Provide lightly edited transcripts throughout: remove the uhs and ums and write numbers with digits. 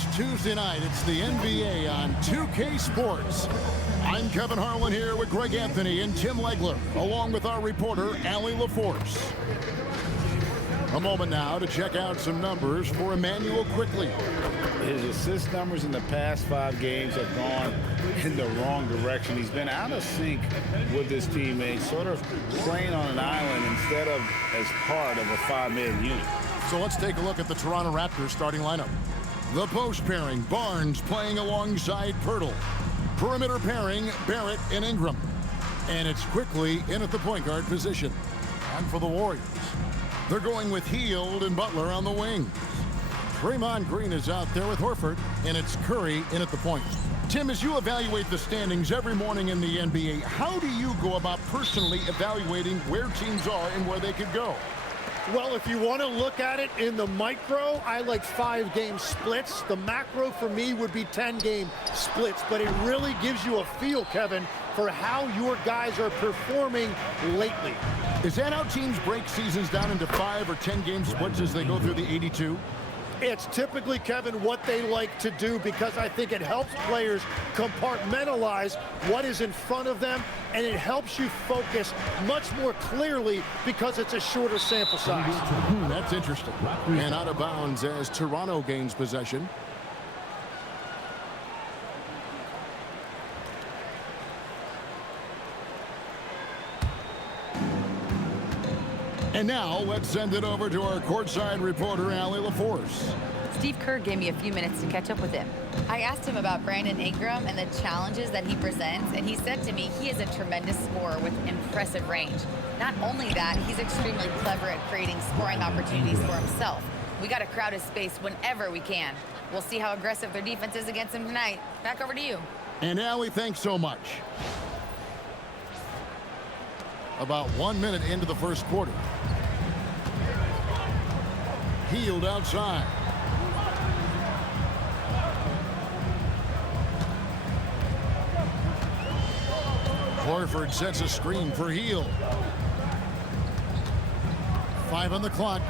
this Tuesday night. It's the NBA on 2K Sports. I'm Kevin Harlan here with Greg Anthony and Tim Legler, along with our reporter, Allie LaForce. A moment now to check out some numbers for Immanuel Quickley. His assist numbers in the past 5 games have gone in the wrong direction. He's been out of sync with his teammates, sort of playing on an island instead of as part of a 5-man unit. So let's take a look at the Toronto Raptors starting lineup. The post pairing, Barnes playing alongside Pirtle. Perimeter pairing, Barrett and Ingram. And it's Quickley in at the point guard position. And for the Warriors, they're going with Hield and Butler on the wings. Draymond Green is out there with Horford, and it's Curry in at the point. Tim, as you evaluate the standings every morning in the NBA, how do you go about personally evaluating where teams are and where they could go? Well, if you want to look at it in the micro, I like 5-game splits. The macro for me would be 10-game splits, but it really gives you a feel, Kevin, for how your guys are performing lately. Is that how teams break seasons down into 5 or 10-game splits as they go through the 82? It's typically, Kevin, what they like to do because I think it helps players compartmentalize what is in front of them, and it helps you focus much more clearly because it's a shorter sample size. That's interesting. And out of bounds as Toronto gains possession. And now, let's send it over to our courtside reporter, Allie LaForce. Steve Kerr gave me a few minutes to catch up with him. I asked him about Brandon Ingram and the challenges that he presents, and he said to me he is a tremendous scorer with impressive range. Not only that, he's extremely clever at creating scoring opportunities for himself. We got to crowd his space whenever we can. We'll see how aggressive their defense is against him tonight. Back over to you. And Allie, thanks so much. About 1 minute into the first quarter. Hield outside. Horford sets a screen for Hield. 5 on the clock.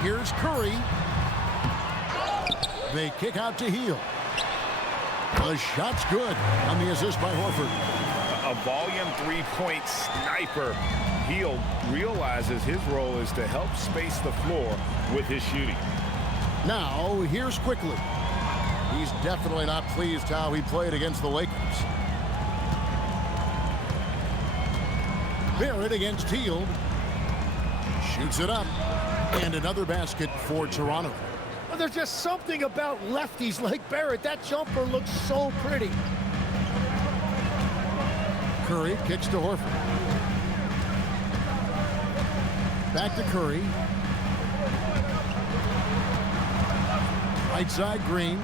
Here's Curry. They kick out to Hield. The shot's good on the assist by Horford. A volume 3-point sniper. Hield realizes his role is to help space the floor with his shooting. Now, here's Quickley. He's definitely not pleased how he played against the Lakers. Barrett against Hield. Shoots it up. And another basket for Toronto. Well, there's just something about lefties like Barrett. That jumper looks so pretty. Curry kicks to Horford. Back to Curry. Right side, Green.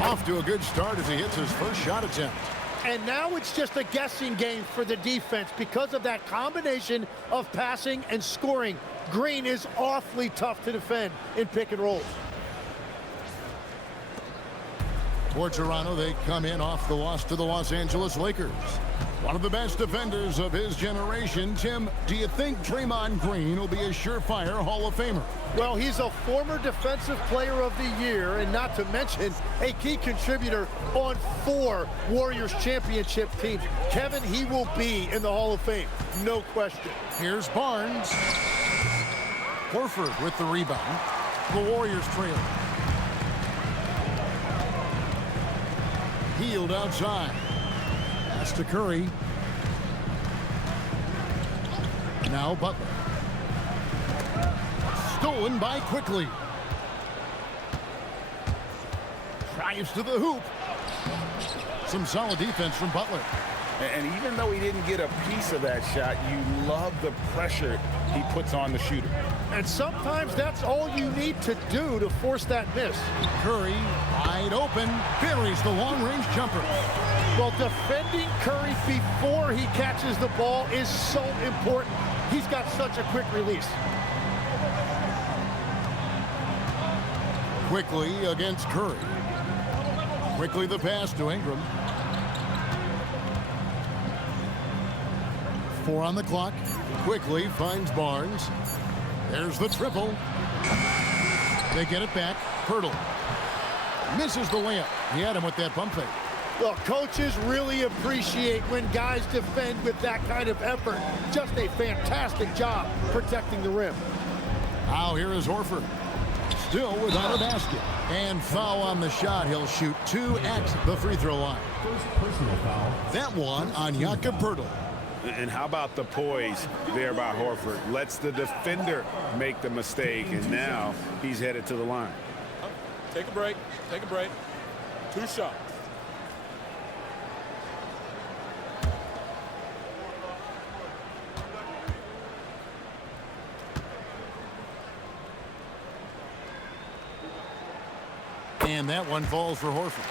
Off to a good start as he hits his first shot attempt. And now it's just a guessing game for the defense because of that combination of passing and scoring. Green is awfully tough to defend in pick and rolls. For Toronto, they come in off the loss to the Los Angeles Lakers. One of the best defenders of his generation. Tim, do you think Draymond Green will be a surefire Hall of Famer? Well, he's a former Defensive Player of the Year, and not to mention a key contributor on 4 Warriors championship teams. Kevin, he will be in the Hall of Fame, no question. Here's Barnes. Horford with the rebound. The Warriors trail. Hield outside. Pass to Curry. Now Butler. Stolen by Quickley. Drives to the hoop. Some solid defense from Butler. And even though he didn't get a piece of that shot, you love the pressure he puts on the shooter. And sometimes that's all you need to do to force that miss. Curry wide open, buries the long-range jumper. Well, defending Curry before he catches the ball is so important. He's got such a quick release. Quickley against Curry. Quickly the pass to Ingram. 4 on the clock. Quickley finds Barnes. There's the triple. They get it back. Pirtle misses the layup. He had him with that pump fake. Well, coaches really appreciate when guys defend with that kind of effort. Just a fantastic job protecting the rim. Now here is Horford. Still without a basket. And foul on the shot. He'll shoot 2 at the free throw line. First personal foul. That one on Jakob Pirtle. And how about the poise there by Horford? Lets the defender make the mistake, and now he's headed to the line. Take a break. Take a break. 2 shots. And that one falls for Horford.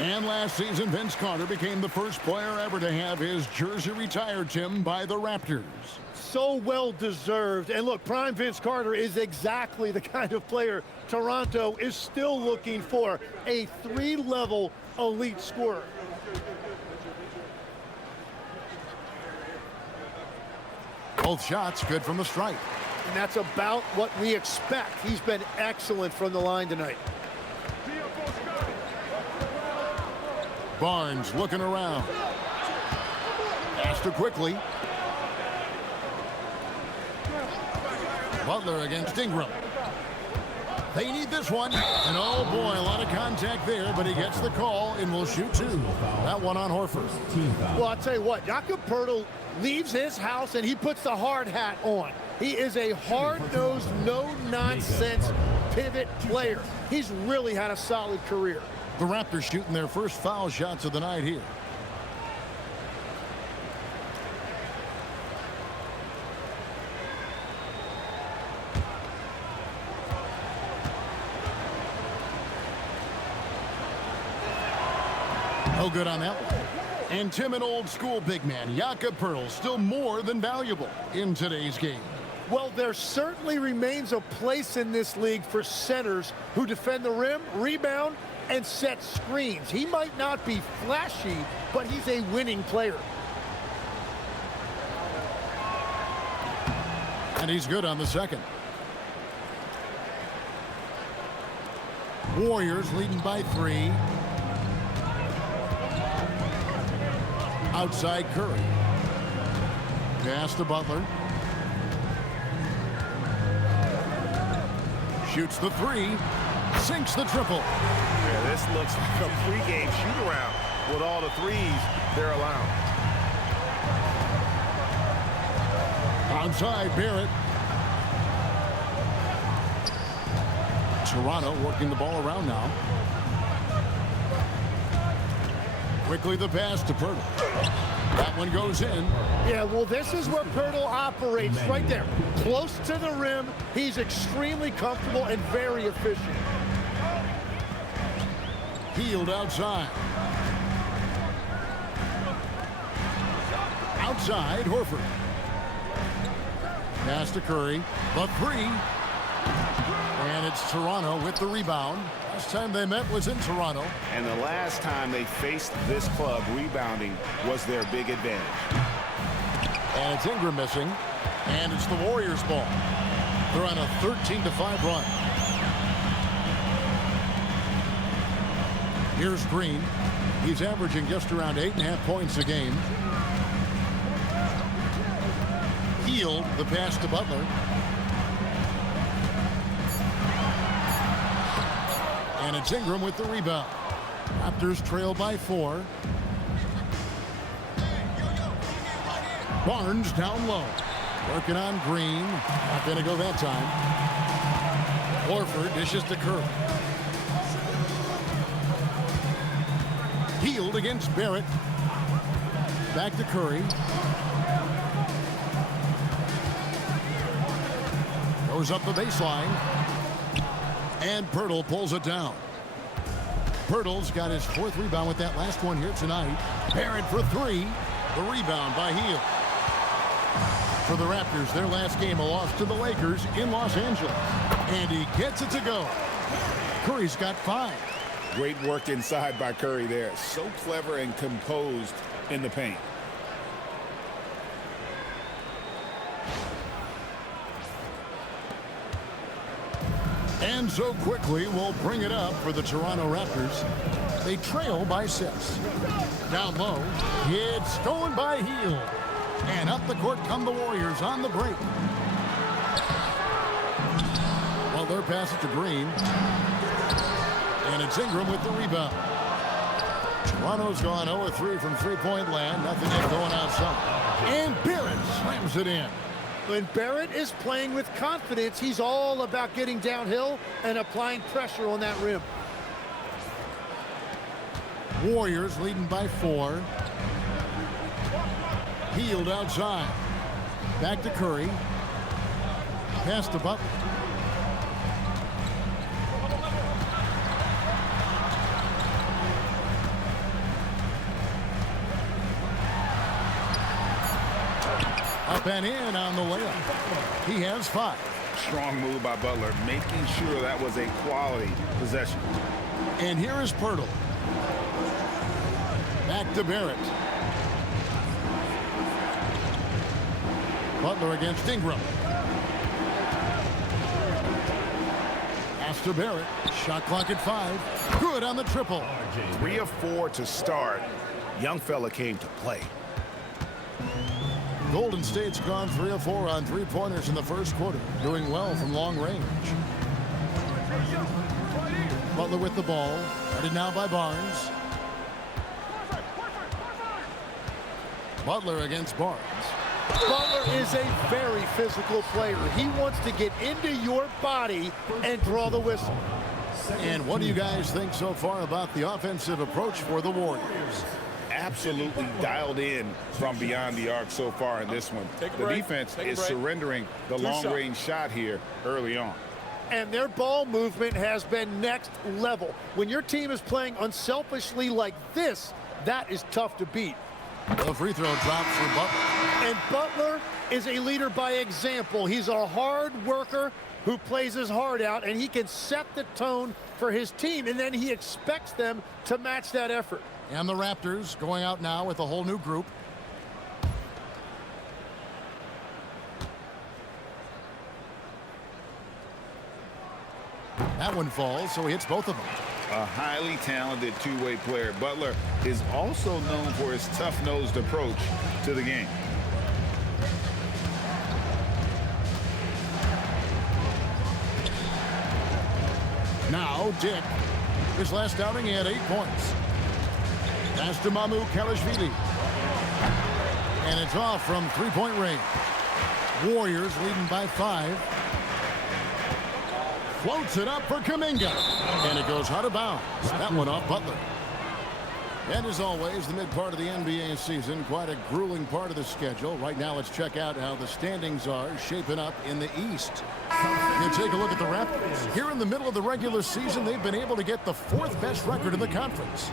And last season, Vince Carter became the first player ever to have his jersey retired, Tim, by the Raptors. So well deserved. And look, prime Vince Carter is exactly the kind of player Toronto is still looking for. A 3-level elite scorer. Both shots good from the stripe. And that's about what we expect. He's been excellent from the line tonight. Barnes looking around. Pass to Quickley. Butler against Ingram. They need this one. And oh boy, a lot of contact there, but he gets the call and will shoot 2. That one on Horford. Well, I'll tell you what, Jakob Pirtle leaves his house and he puts the hard hat on. He is a hard-nosed, no-nonsense pivot player. He's really had a solid career. The Raptors shooting their first foul shots of the night here. No good on that one. And Tim, an old school big man, Jakob Pirtle, still more than valuable in today's game. Well, there certainly remains a place in this league for centers who defend the rim, rebound, and set screens. He might not be flashy, but he's a winning player. And he's good on the second. Warriors leading by 3. Outside Curry. Pass to Butler. Shoots the 3. Sinks the triple. Yeah, this looks like a pregame shoot-around with all the threes they're allowing. Outside Barrett. Toronto working the ball around now. Quickly the pass to Pirtle. That one goes in. Yeah, well, this is where Pirtle operates right there. Close to the rim. He's extremely comfortable and very efficient. Healed outside. Outside, Horford. Pass to Curry. The 3. And it's Toronto with the rebound. Last time they met was in Toronto. And the last time they faced this club, rebounding was their big advantage. And it's Ingram missing. And it's the Warriors' ball. They're on a 13-5 run. Here's Green. He's averaging just around 8.5 points a game. Healed the pass to Butler. And it's Ingram with the rebound. Raptors trail by 4. Barnes down low. Working on Green. Not going to go that time. Horford dishes to Curry. Healed against Barrett. Back to Curry. Goes up the baseline. And Pirtle pulls it down. Pirtle's got his 4th rebound with that last one here tonight. Barrett for 3. The rebound by Hield. For the Raptors, their last game, a loss to the Lakers in Los Angeles. And he gets it to go. Curry's got 5. Great work inside by Curry there. So clever and composed in the paint. And so Quickley will bring it up for the Toronto Raptors. They trail by 6. Down low. It's stolen by Hield. And up the court come the Warriors on the break. Well, their pass it to Green. And it's Ingram with the rebound. Toronto's gone 0-3 from three-point land. Nothing yet going outside. And Barrett slams it in. When Barrett is playing with confidence, he's all about getting downhill and applying pressure on that rim. Warriors leading by 4. Hield outside. Back to Curry. Pass to Butler. Up and in on the layup. He has 5. Strong move by Butler, making sure that was a quality possession. And here is Pirtle. Back to Barrett. Butler against Ingram. Pass to Barrett. Shot clock at 5. Good on the triple. 3 of 4 to start. Young fella came to play. Golden State's gone 3 of 4 on three-pointers in the first quarter, doing well from long range. Butler with the ball, guarded now by Barnes. Butler against Barnes. Butler is a very physical player. He wants to get into your body and draw the whistle. And what do you guys think so far about the offensive approach for the Warriors? Absolutely dialed in from beyond the arc so far in this one. The defense is surrendering the long-range shot here early on. And their ball movement has been next level. When your team is playing unselfishly like this, that is tough to beat. The free throw drops for Butler. And Butler is a leader by example. He's a hard worker who plays his heart out, and he can set the tone for his team, and then he expects them to match that effort. And the Raptors going out now with a whole new group. That one falls, so he hits both of them. A highly talented two-way player. Butler is also known for his tough-nosed approach to the game. Now Dick. His last outing, he had 8 points. Pass to Kalashvili. And it's off from three-point range. Warriors leading by 5. Floats it up for Kuminga. And it goes out of bounds. That one off Butler. And as always, the mid part of the NBA season, quite a grueling part of the schedule. Right now, let's check out how the standings are shaping up in the East. You take a look at the Raptors. Here in the middle of the regular season, they've been able to get the 4th best record in the conference.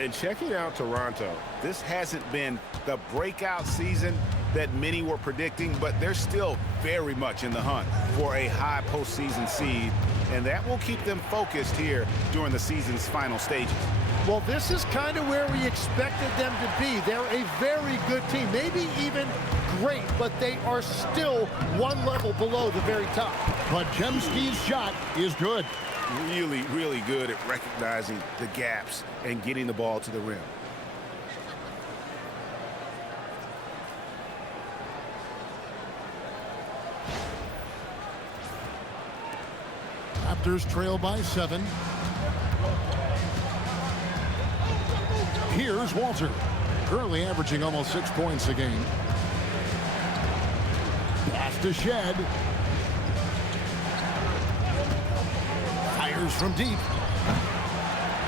And checking out Toronto, this hasn't been the breakout season that many were predicting, but they're still very much in the hunt for a high postseason seed, and that will keep them focused here during the season's final stages. Well, this is kind of where we expected them to be. They're a very good team, maybe even great, but they are still one level below the very top. But Jemski's shot is good. Really, really good at recognizing the gaps and getting the ball to the rim. Raptors trail by 7. Here's Walter, currently averaging almost 6 points a game. Pass to Shed. Fires from deep.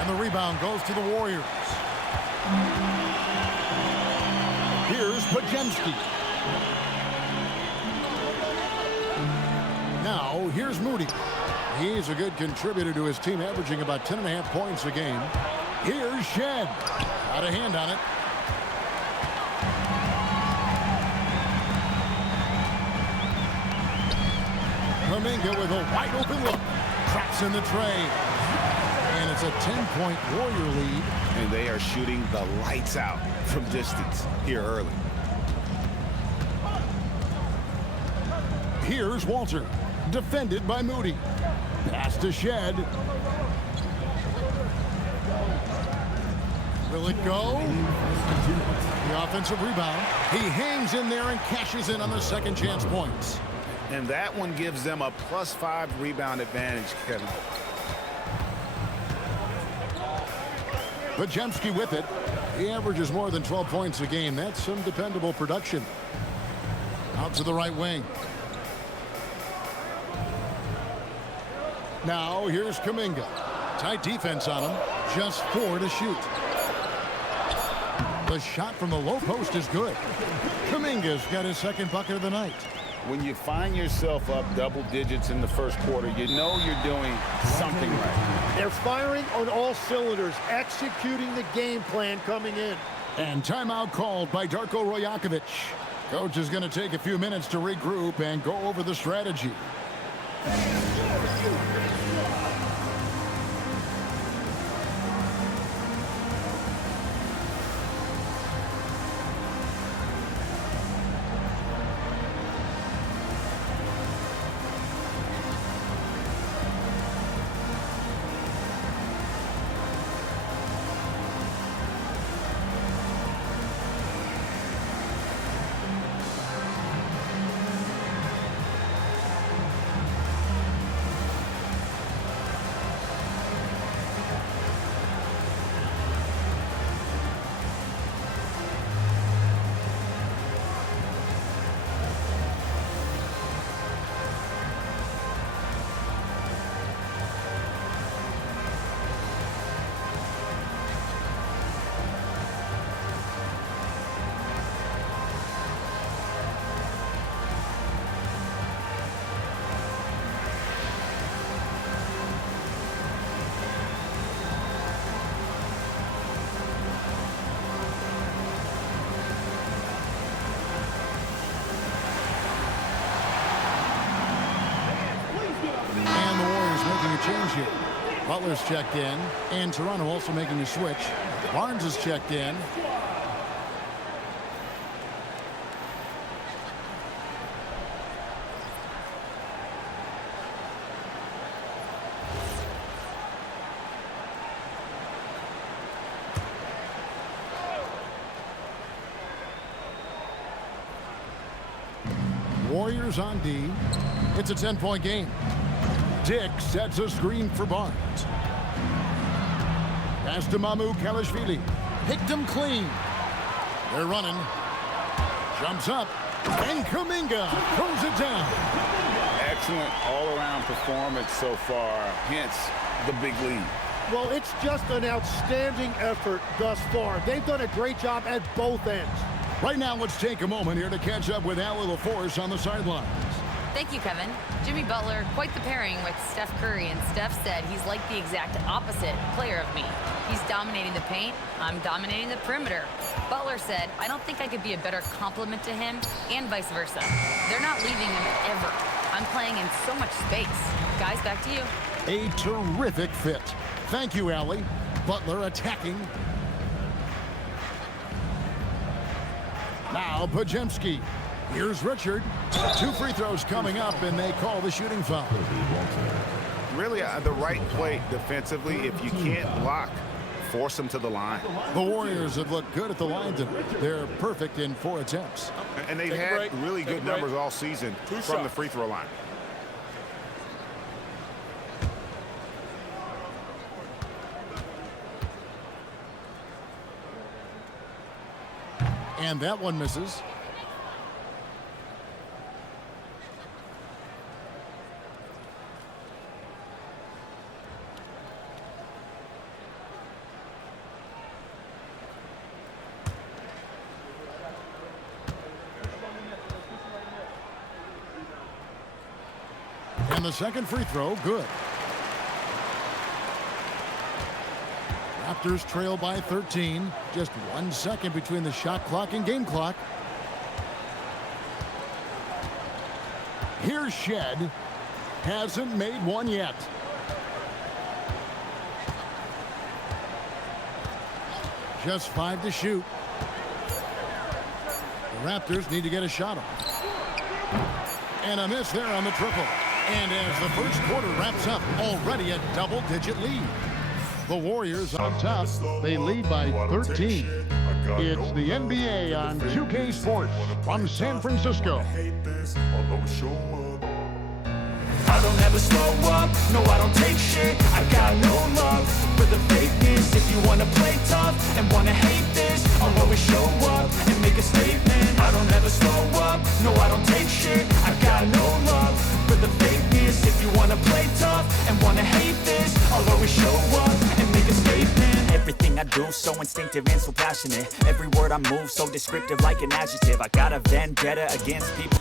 And the rebound goes to the Warriors. Here's Podziemski. Now, here's Moody. He's a good contributor to his team, averaging about 10.5 points a game. Here's Shed. Got a hand on it. Kuminga with a wide open look. Traps in the tray. And it's a 10-point Warrior lead. And they are shooting the lights out from distance here early. Here's Walter. Defended by Moody. Pass to Shed. Will it go? The offensive rebound. He hangs in there and cashes in on the second chance points. And that one gives them a +5 rebound advantage, Kevin. Podziemski with it. He averages more than 12 points a game. That's some dependable production. Out to the right wing. Now here's Kuminga. Tight defense on him. Just 4 to shoot. The shot from the low post is good. Kuminga's got his second bucket of the night. When you find yourself up double digits in the first quarter, you know you're doing something right. They're firing on all cylinders, executing the game plan coming in. And timeout called by Darko Rajakovic. Coach is going to take a few minutes to regroup and go over the strategy. Change here. Butler's checked in, and Toronto also making a switch. Barnes is checked in. Warriors on D. It's a 10-point game. Dick sets a screen for Barnes. Pass to Kalashvili. Picked him clean. They're running. Jumps up. And Kuminga throws it down. Excellent all-around performance so far. Hence the big lead. Well, it's just an outstanding effort thus far. They've done a great job at both ends. Right now, let's take a moment here to catch up with Allie LaForce on the sidelines. Thank you, Kevin. Jimmy Butler, quite the pairing with Steph Curry, and Steph said he's like the exact opposite player of me. He's dominating the paint, I'm dominating the perimeter. Butler said, I don't think I could be a better complement to him, and vice versa. They're not leaving him ever. I'm playing in so much space. Guys, back to you. A terrific fit. Thank you, Allie. Butler attacking. Now Podziemski. Here's Richard. 2 free throws coming up, and they call the shooting foul. Really the right play defensively. If you can't block, force them to the line. The Warriors have looked good at the line tonight. They're perfect in 4 attempts. And they've had really good numbers all season from the free throw line. And that one misses. And the second free throw, good. Raptors trail by 13. Just 1 second between the shot clock and game clock. Here's Shed. Hasn't made one yet. Just 5 to shoot. The Raptors need to get a shot off. And a miss there on the triple. And as the first quarter wraps up, already a double-digit lead. The Warriors on top. They lead by 13. It's the NBA on 2K Sports from San Francisco. I don't ever slow up, no I don't take shit. I got no love for the fakeness. If you wanna play tough and wanna hate this, I'll always show up and make a statement. I don't ever slow up, no I don't take shit. I got no love for the fakeness. If you wanna play tough and wanna hate this, I'll always show up and make a statement. Everything I do so instinctive and so passionate. Every word I move so descriptive like an adjective. I got a vendetta against people.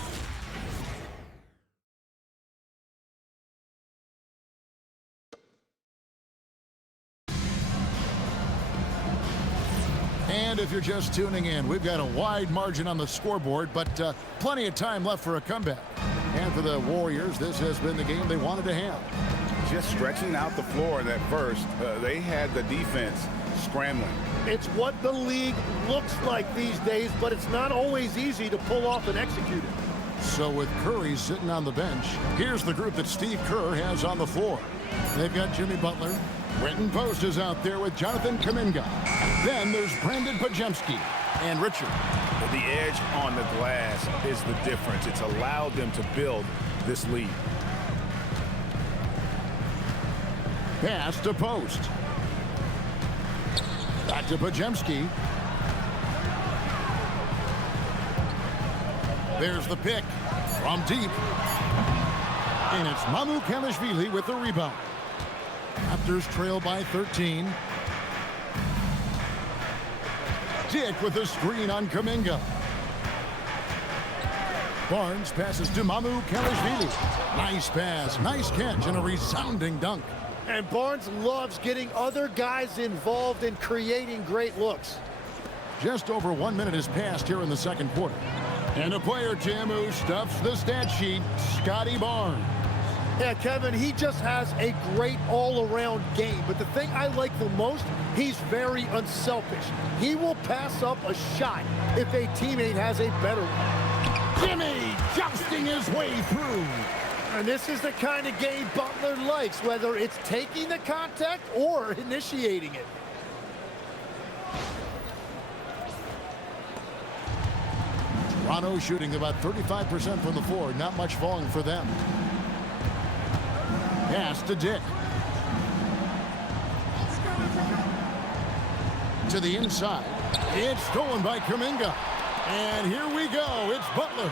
And if you're just tuning in, we've got a wide margin on the scoreboard, but plenty of time left for a comeback. And for the Warriors, this has been the game they wanted to have. Just stretching out the floor that first, they had the defense scrambling. It's what the league looks like these days, but it's not always easy to pull off and execute it. So with Curry sitting on the bench, here's the group that Steve Kerr has on the floor. They've got Jimmy Butler. Brenton Post is out there with Jonathan Kuminga. Then there's Brandon Pajemski and Richard. The edge on the glass is the difference. It's allowed them to build this lead. Pass to Post. Back to Pajemski. There's the pick from deep. And it's Immanuel with the rebound. Raptors trail by 13. Dick with a screen on Kuminga. Barnes passes to Immanuel. Nice pass, nice catch, and a resounding dunk. And Barnes loves getting other guys involved in creating great looks. Just over 1 minute has passed here in the second quarter. And a player, Tim, who stuffs the stat sheet, Scottie Barnes. Yeah, Kevin, he just has a great all-around game. But the thing I like the most, he's very unselfish. He will pass up a shot if a teammate has a better one. Jimmy jousting his way through. And this is the kind of game Butler likes, whether it's taking the contact or initiating it. Toronto shooting about 35% from the floor. Not much falling for them. Pass to Dick. To the inside. It's stolen by Kuminga. And here we go. It's Butler.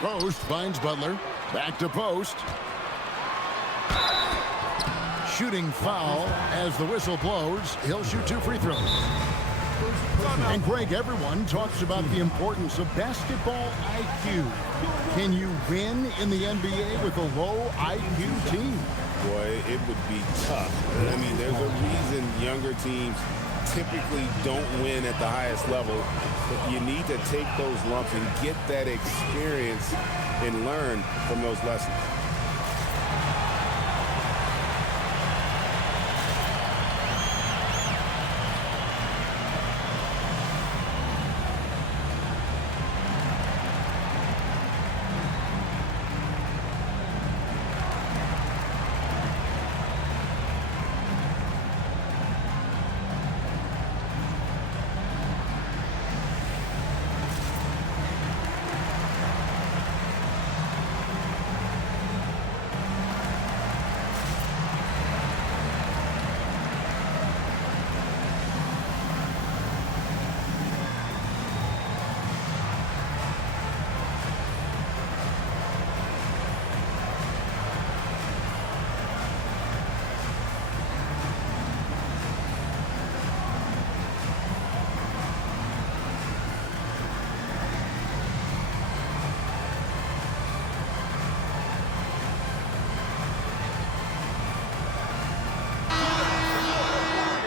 Post finds Butler. Back to Post. Shooting foul as the whistle blows. He'll shoot 2 free throws. And Greg, everyone talks about the importance of basketball IQ. Can you win in the NBA with a low IQ team? Boy, it would be tough. I mean, there's a reason younger teams typically don't win at the highest level. But you need to take those lumps and get that experience and learn from those lessons.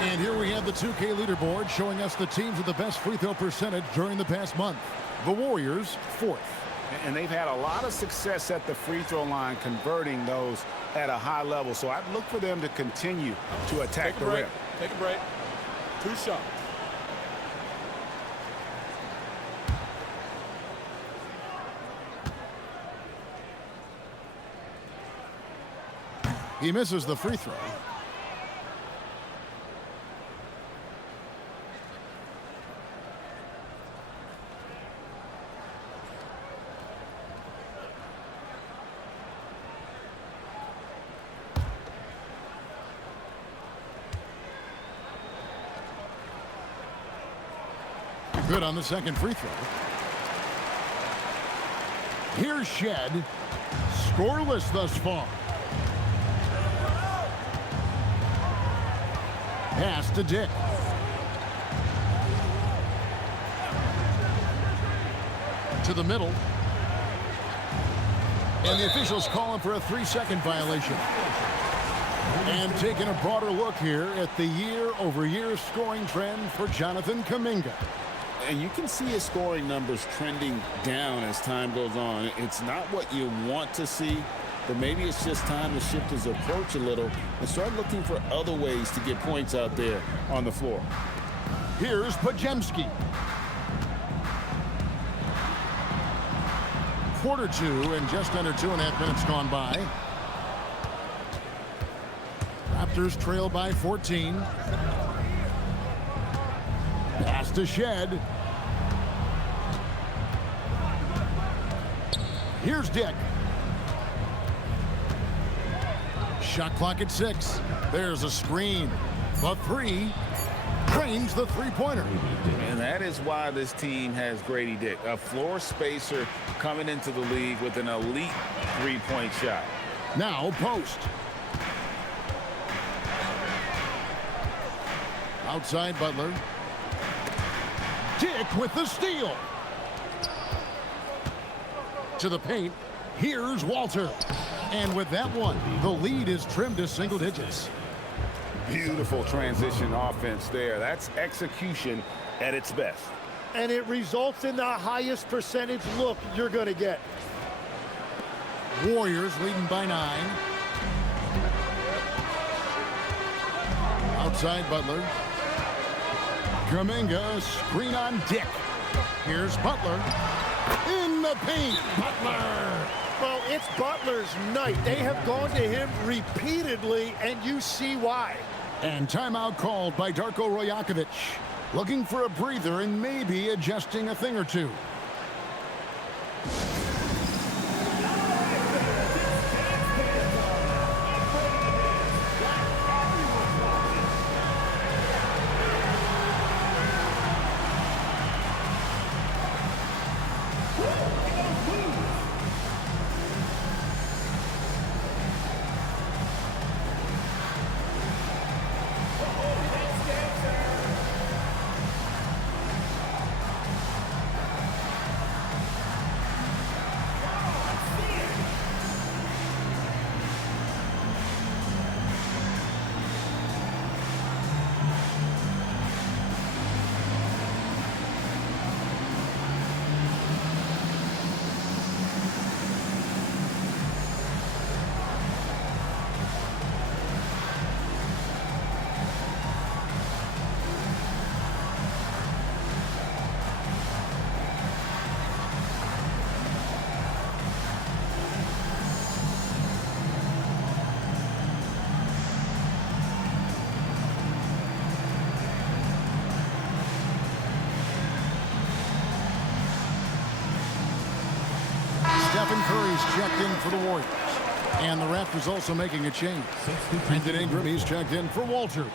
And here we have the 2K leaderboard showing us the teams with the best free throw percentage during the past month. The Warriors, 4th. And they've had a lot of success at the free throw line, converting those at a high level. So I'd look for them to continue to attack the rim. Take a break. 2 shots. He misses the free throw. Good on the second free throw. Here's Shed. Scoreless thus far. Pass to Dick. To the middle. And the officials calling for a 3-second violation. And taking a broader look here at the year-over-year scoring trend for Jonathan Kuminga. And you can see his scoring numbers trending down as time goes on. It's not what you want to see, but maybe it's just time to shift his approach a little and start looking for other ways to get points out there on the floor. Here's Pajemski. Quarter 2 and just under 2.5 minutes gone by. Raptors trail by 14. Pass to Shed. Here's Dick. Shot clock at 6. There's a screen. The 3 drains the three-pointer. And that is why this team has Grady Dick, a floor spacer coming into the league with an elite three-point shot. Now post. Outside Butler. Dick with the steal. To the paint. Here's Walter. And with that one, the lead is trimmed to single digits. Beautiful transition offense there. That's execution at its best. And it results in the highest percentage look you're going to get. Warriors leading by 9. Outside Butler. Kuminga, screen on Dick. Here's Butler. In the paint, Butler. Well, it's Butler's night. They have gone to him repeatedly, and you see why. And timeout called by Darko Rajakovic. Looking for a breather and maybe adjusting a thing or two. Stephen Curry's checked in for the Warriors. And the Raptors also making a change. Brandon Ingram, he's checked in for Walter.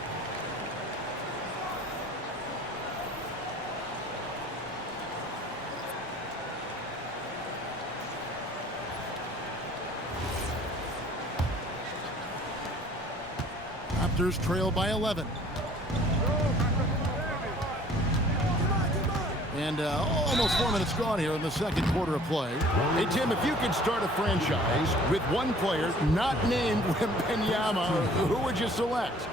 Raptors trail by 11. And almost 4 minutes gone here in the second quarter of play. Hey, Tim, if you could start a franchise with one player not named Wembanyama, who would you select?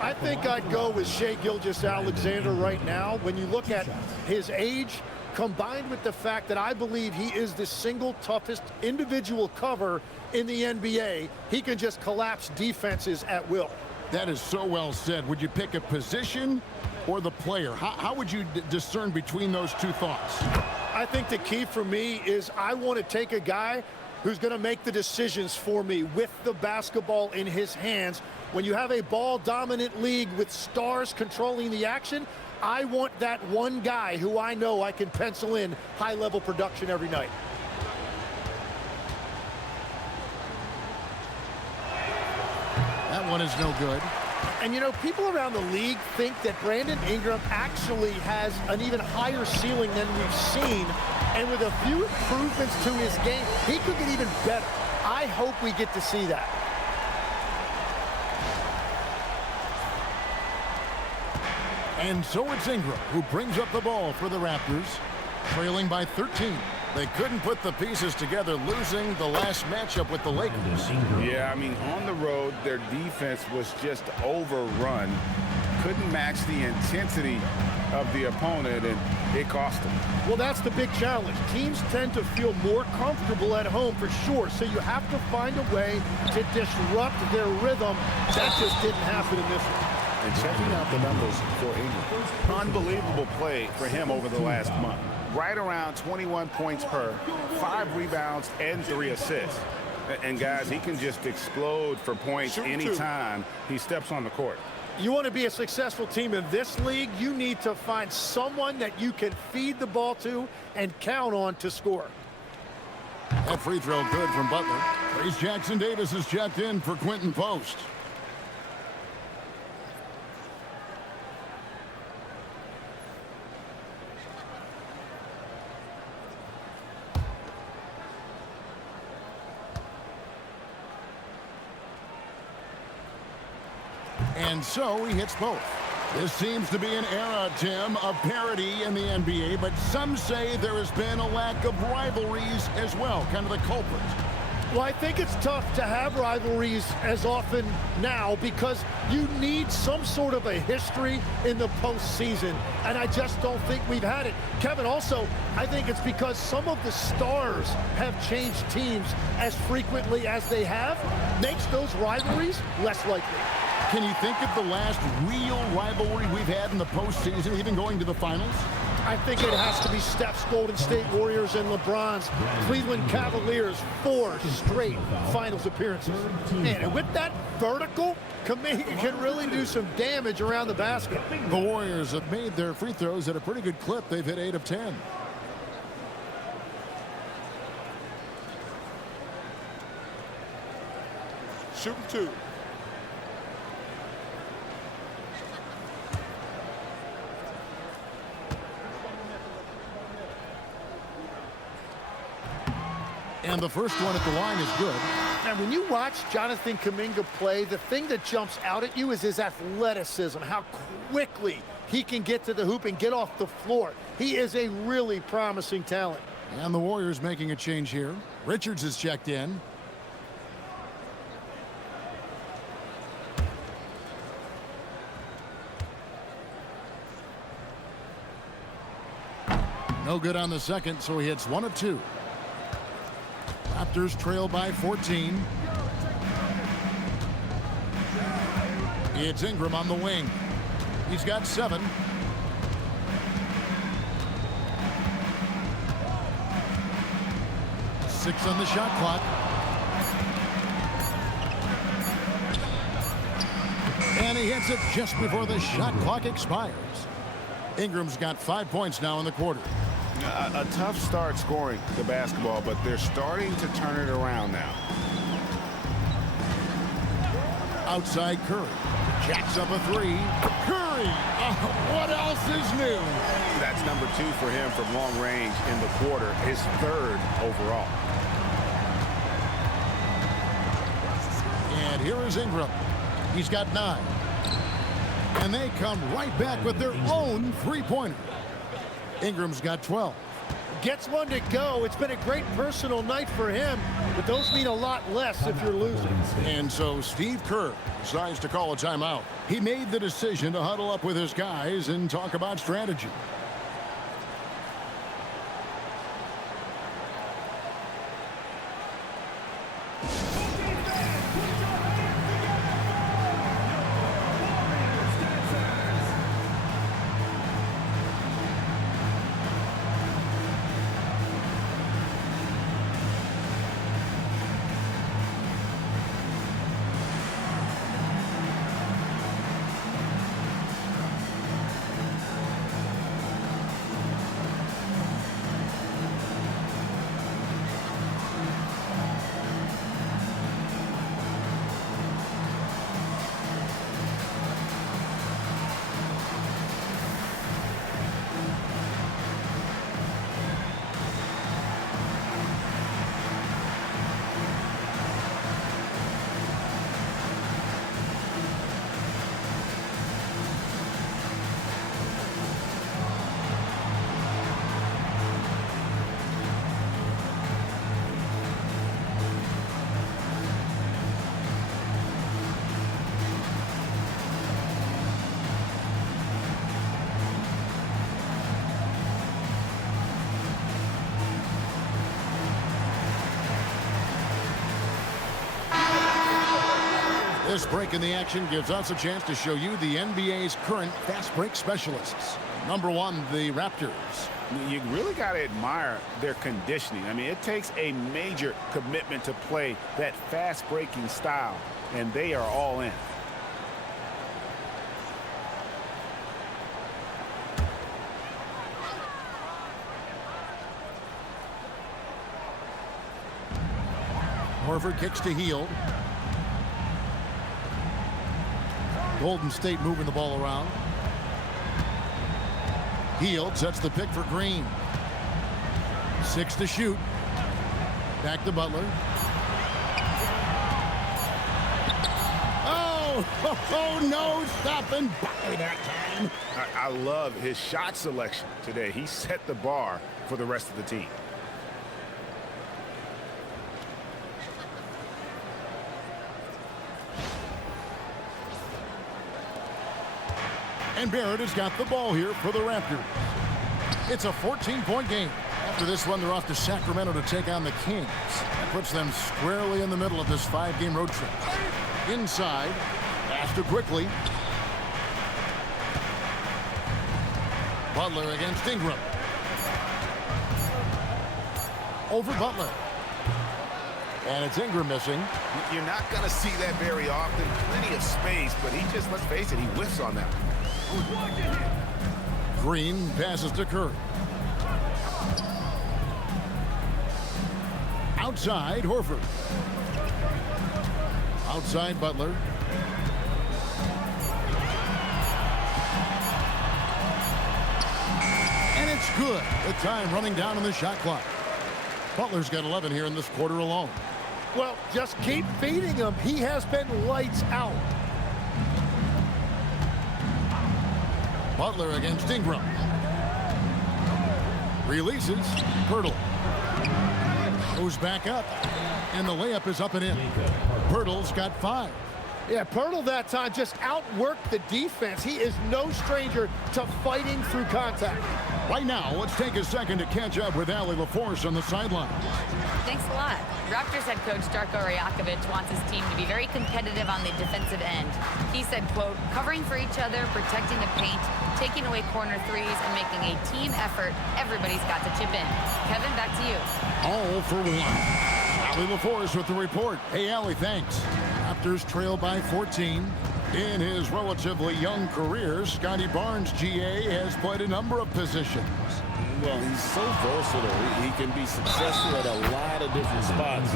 I think I'd go with Shai Gilgeous-Alexander right now. When you look at his age, combined with the fact that I believe he is the single toughest individual cover in the NBA, he can just collapse defenses at will. That is so well said. Would you pick a position or the player? How would you discern between those two thoughts? I think the key for me is I want to take a guy who's going to make the decisions for me with the basketball in his hands. When you have a ball-dominant league with stars controlling the action, I want that one guy who I know I can pencil in high-level production every night. That one is no good. And, you know, people around the league think that Brandon Ingram actually has an even higher ceiling than we've seen. And with a few improvements to his game, he could get even better. I hope we get to see that. And so it's Ingram who brings up the ball for the Raptors, trailing by 13. They couldn't put the pieces together, losing the last matchup with the Lakers. Yeah, I mean, on the road, their defense was just overrun. Couldn't match the intensity of the opponent, and it cost them. Well, that's the big challenge. Teams tend to feel more comfortable at home for sure, so you have to find a way to disrupt their rhythm. That just didn't happen in this one. And checking out the numbers for Ingram. Unbelievable play for him over the last month. Right around 21 points per, 5 rebounds, and 3 assists. And guys, he can just explode for points anytime he steps on the court. You want to be a successful team in this league, you need to find someone that you can feed the ball to and count on to score. That free throw good from Butler. Trace Jackson Davis is checked in for Quinton Post. And so he hits both. This seems to be an era, Tim, of parity in the NBA, but some say there has been a lack of rivalries as well, kind of the culprit. Well, I think it's tough to have rivalries as often now because you need some sort of a history in the postseason, and I just don't think we've had it. Kevin, also, I think it's because some of the stars have changed teams as frequently as they have, makes those rivalries less likely. Can you think of the last real rivalry we've had in the postseason, even going to the finals? I think it has to be Steph's Golden State Warriors and LeBron's Cleveland Cavaliers, 4 straight finals appearances. Man, and with that vertical, Kuminga can really do some damage around the basket. The Warriors have made their free throws at a pretty good clip. They've hit 8 of 10. Shooting 2. And the first one at the line is good. And when you watch Jonathan Kuminga play, the thing that jumps out at you is his athleticism, how quickly he can get to the hoop and get off the floor. He is a really promising talent. And the Warriors making a change here. Richards is checked in. No good on the second, so he hits 1 of 2. Raptors trail by 14. It's Ingram on the wing. He's got 7. Six on the shot clock. And he hits it just before the shot clock expires. Ingram's got 5 points now in the quarter. A tough start scoring the basketball, but they're starting to turn it around now. Outside Curry. Jacks up a 3. Curry! What else is new? That's number 2 for him from long range in the quarter, his 3rd overall. And here is Ingram. He's got 9. And they come right back with their own three-pointer. Ingram's got 12. Gets one to go. It's been a great personal night for him, but those mean a lot less if you're losing. And so Steve Kerr decides to call a timeout. He made the decision to huddle up with his guys and talk about strategy. This break in the action gives us a chance to show you the NBA's current fast break specialists. Number one, the Raptors. You really got to admire their conditioning. I mean, it takes a major commitment to play that fast breaking style, and they are all in. Horford kicks to Hield. Golden State moving the ball around. Hield sets the pick for Green. 6 to shoot. Back to Butler. Oh, no stopping by that time. I love his shot selection today. He set the bar for the rest of the team. And Barrett has got the ball here for the Raptors. It's a 14-point game. After this one, they're off to Sacramento to take on the Kings. That puts them squarely in the middle of this 5-game road trip. Inside, pass to Quickley. Butler against Ingram. Over Butler. And it's Ingram missing. You're not going to see that very often. Plenty of space, but he just, let's face it, he whiffs on that. Green passes to Curry. Outside, Horford. Outside, Butler. And it's good. The time running down on the shot clock. Butler's got 11 here in this quarter alone. Well, just keep feeding him. He has been lights out. Butler against Ingram. Releases. Pirtle. Goes back up. And the layup is up and in. Pirtle's got 5. Yeah, Pirtle that time just outworked the defense. He is no stranger to fighting through contact. Right now, let's take a second to catch up with Allie LaForce on the sideline. Thanks a lot. Raptors head coach Darko Rajakovic wants his team to be very competitive on the defensive end. He said, quote, covering for each other, protecting the paint, taking away corner threes, and making a team effort. Everybody's got to chip in. Kevin, back to you. All for one. Allie LaForce with the report. Hey, Allie, thanks. Raptors trail by 14. In his relatively young career, Scottie Barnes, GA, has played a number of positions. Well, he's so versatile. He can be successful at a lot of different spots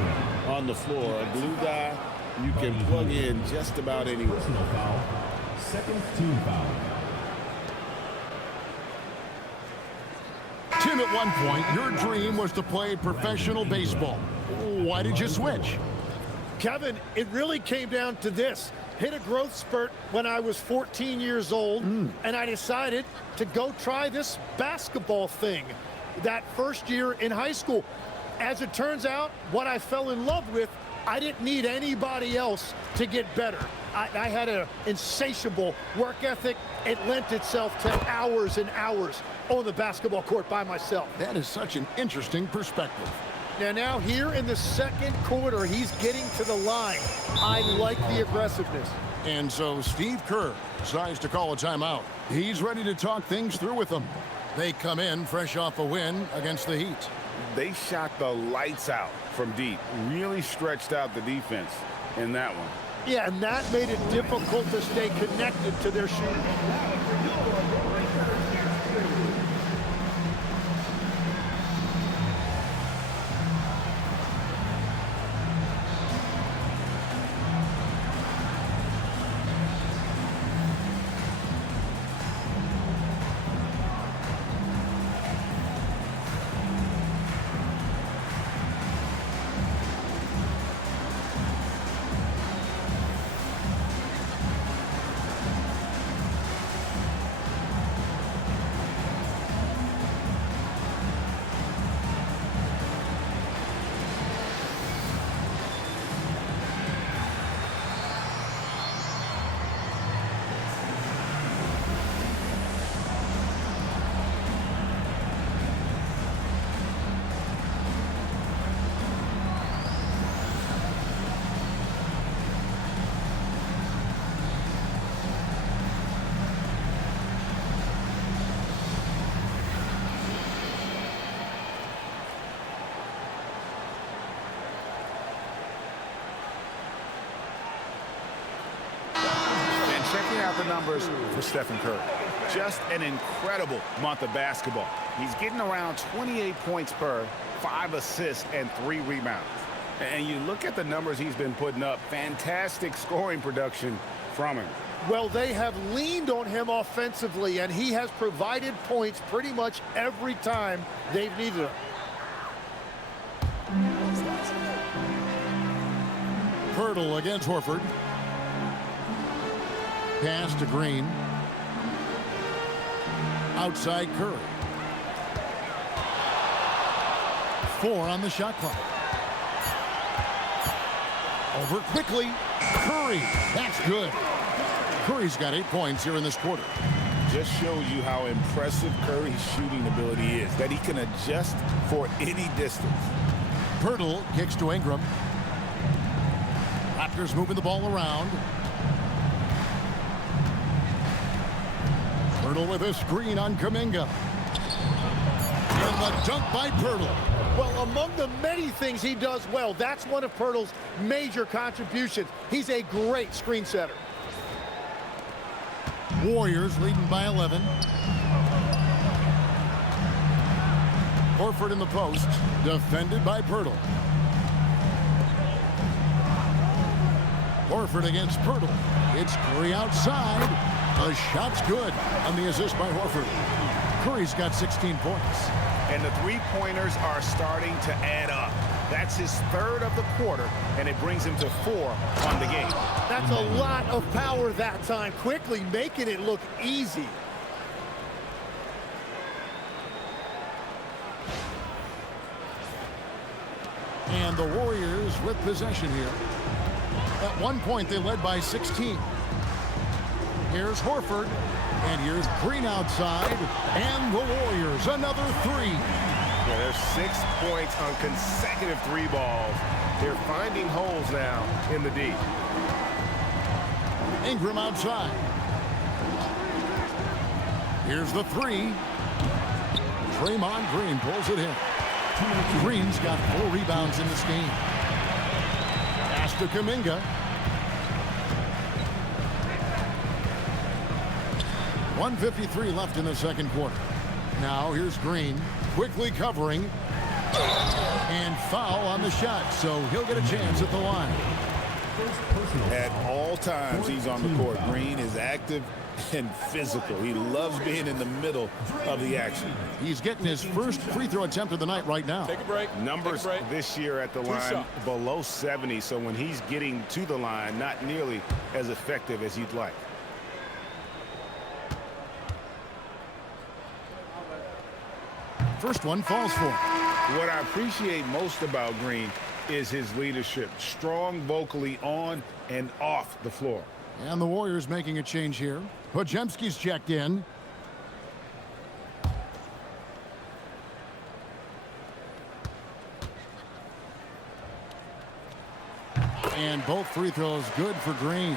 on the floor. A glue guy, you can plug in just about anywhere. Second team foul. Tim, at one point, your dream was to play professional baseball. Why did you switch? Kevin, it really came down to this. Hit a growth spurt when I was 14 years old, and I decided to go try this basketball thing that first year in high school. As it turns out, what I fell in love with, I didn't need anybody else to get better. I had an insatiable work ethic. It lent itself to hours and hours on the basketball court by myself. That is such an interesting perspective. Now here in the second quarter, he's getting to the line. I like the aggressiveness. And so Steve Kerr decides to call a timeout. He's ready to talk things through with them. They come in fresh off a win against the Heat. They shot the lights out from deep. Really stretched out the defense in that one. Yeah, and that made it difficult to stay connected to their shooting. out the numbers for Stephen Curry. Just an incredible month of basketball. He's getting around 28 points per, 5 assists, and 3 rebounds. And you look at the numbers he's been putting up, fantastic scoring production from him. Well, they have leaned on him offensively, and he has provided points pretty much every time they've needed him. Pirtle against Horford. Pass to Green. Outside Curry. 4 on the shot clock. Over Quickley. Curry. That's good. Curry's got 8 points here in this quarter. Just shows you how impressive Curry's shooting ability is, that he can adjust for any distance. Pirtle kicks to Ingram. Raptors moving the ball around. Pirtle with a screen on Kuminga. And the dunk by Pirtle. Well, among the many things he does well, that's one of Pirtle's major contributions. He's a great screen setter. Warriors leading by 11. Horford in the post, defended by Pirtle. Horford against Pirtle. It's Curry outside. The shot's good on the assist by Horford. Curry's got 16 points. And the three-pointers are starting to add up. That's his 3rd of the quarter, and it brings him to 4 on the game. That's a lot of power that time, quickly making it look easy. And the Warriors with possession here. At one point, they led by 16. Here's Horford, and here's Green outside, and the Warriors another 3. Yeah, there's 6 points on consecutive 3 balls. They're finding holes now in the D. Ingram outside. Here's the 3. Draymond Green pulls it in. Green's got 4 rebounds in this game. Pass to Kuminga. .153 left in the second quarter. Now here's Green, quickly covering. And foul on the shot, so he'll get a chance at the line. At all times he's on the court. Green is active and physical. He loves being in the middle of the action. He's getting his first free throw attempt of the night right now. Take a break. Numbers Take a break. this year at the line below 70, so when he's getting to the line, not nearly as effective as you'd like. First one falls for him. What I appreciate most about Green is his leadership. Strong vocally on and off the floor. And the Warriors making a change here. Podziemski's checked in. And both free throws good for Green.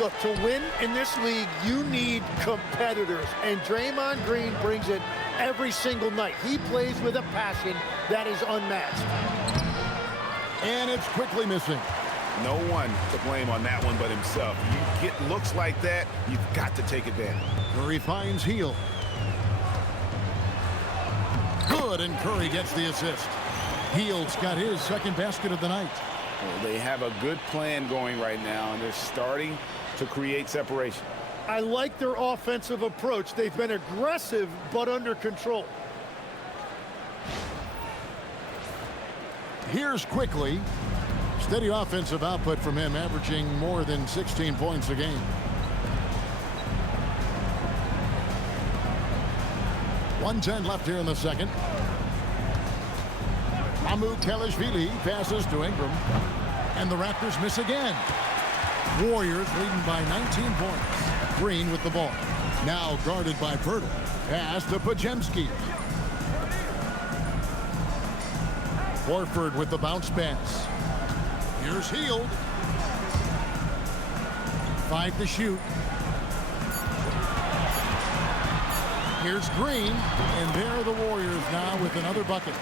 Look, to win in this league, you need competitors, and Draymond Green brings it every single night. He plays with a passion that is unmatched. And it's quickly missing. No one to blame on that one but himself. You get looks like that, you've got to take advantage. Curry finds Hield. Good, and Curry gets the assist. Hield's got his second basket of the night. Well, they have a good plan going right now, and they're starting to create separation. I like their offensive approach. They've been aggressive but under control. Here's Quickley. Steady offensive output from him, averaging more than 16 points a game. .110 left here in the second. Kelishvili passes to Ingram. And the Raptors miss again. Warriors leading by 19 points. Green with the ball. Now guarded by Pirtle. Pass to Podziemski. Horford with the bounce pass. Here's Hield. 5 to shoot. Here's Green. And there are the Warriors now with another bucket.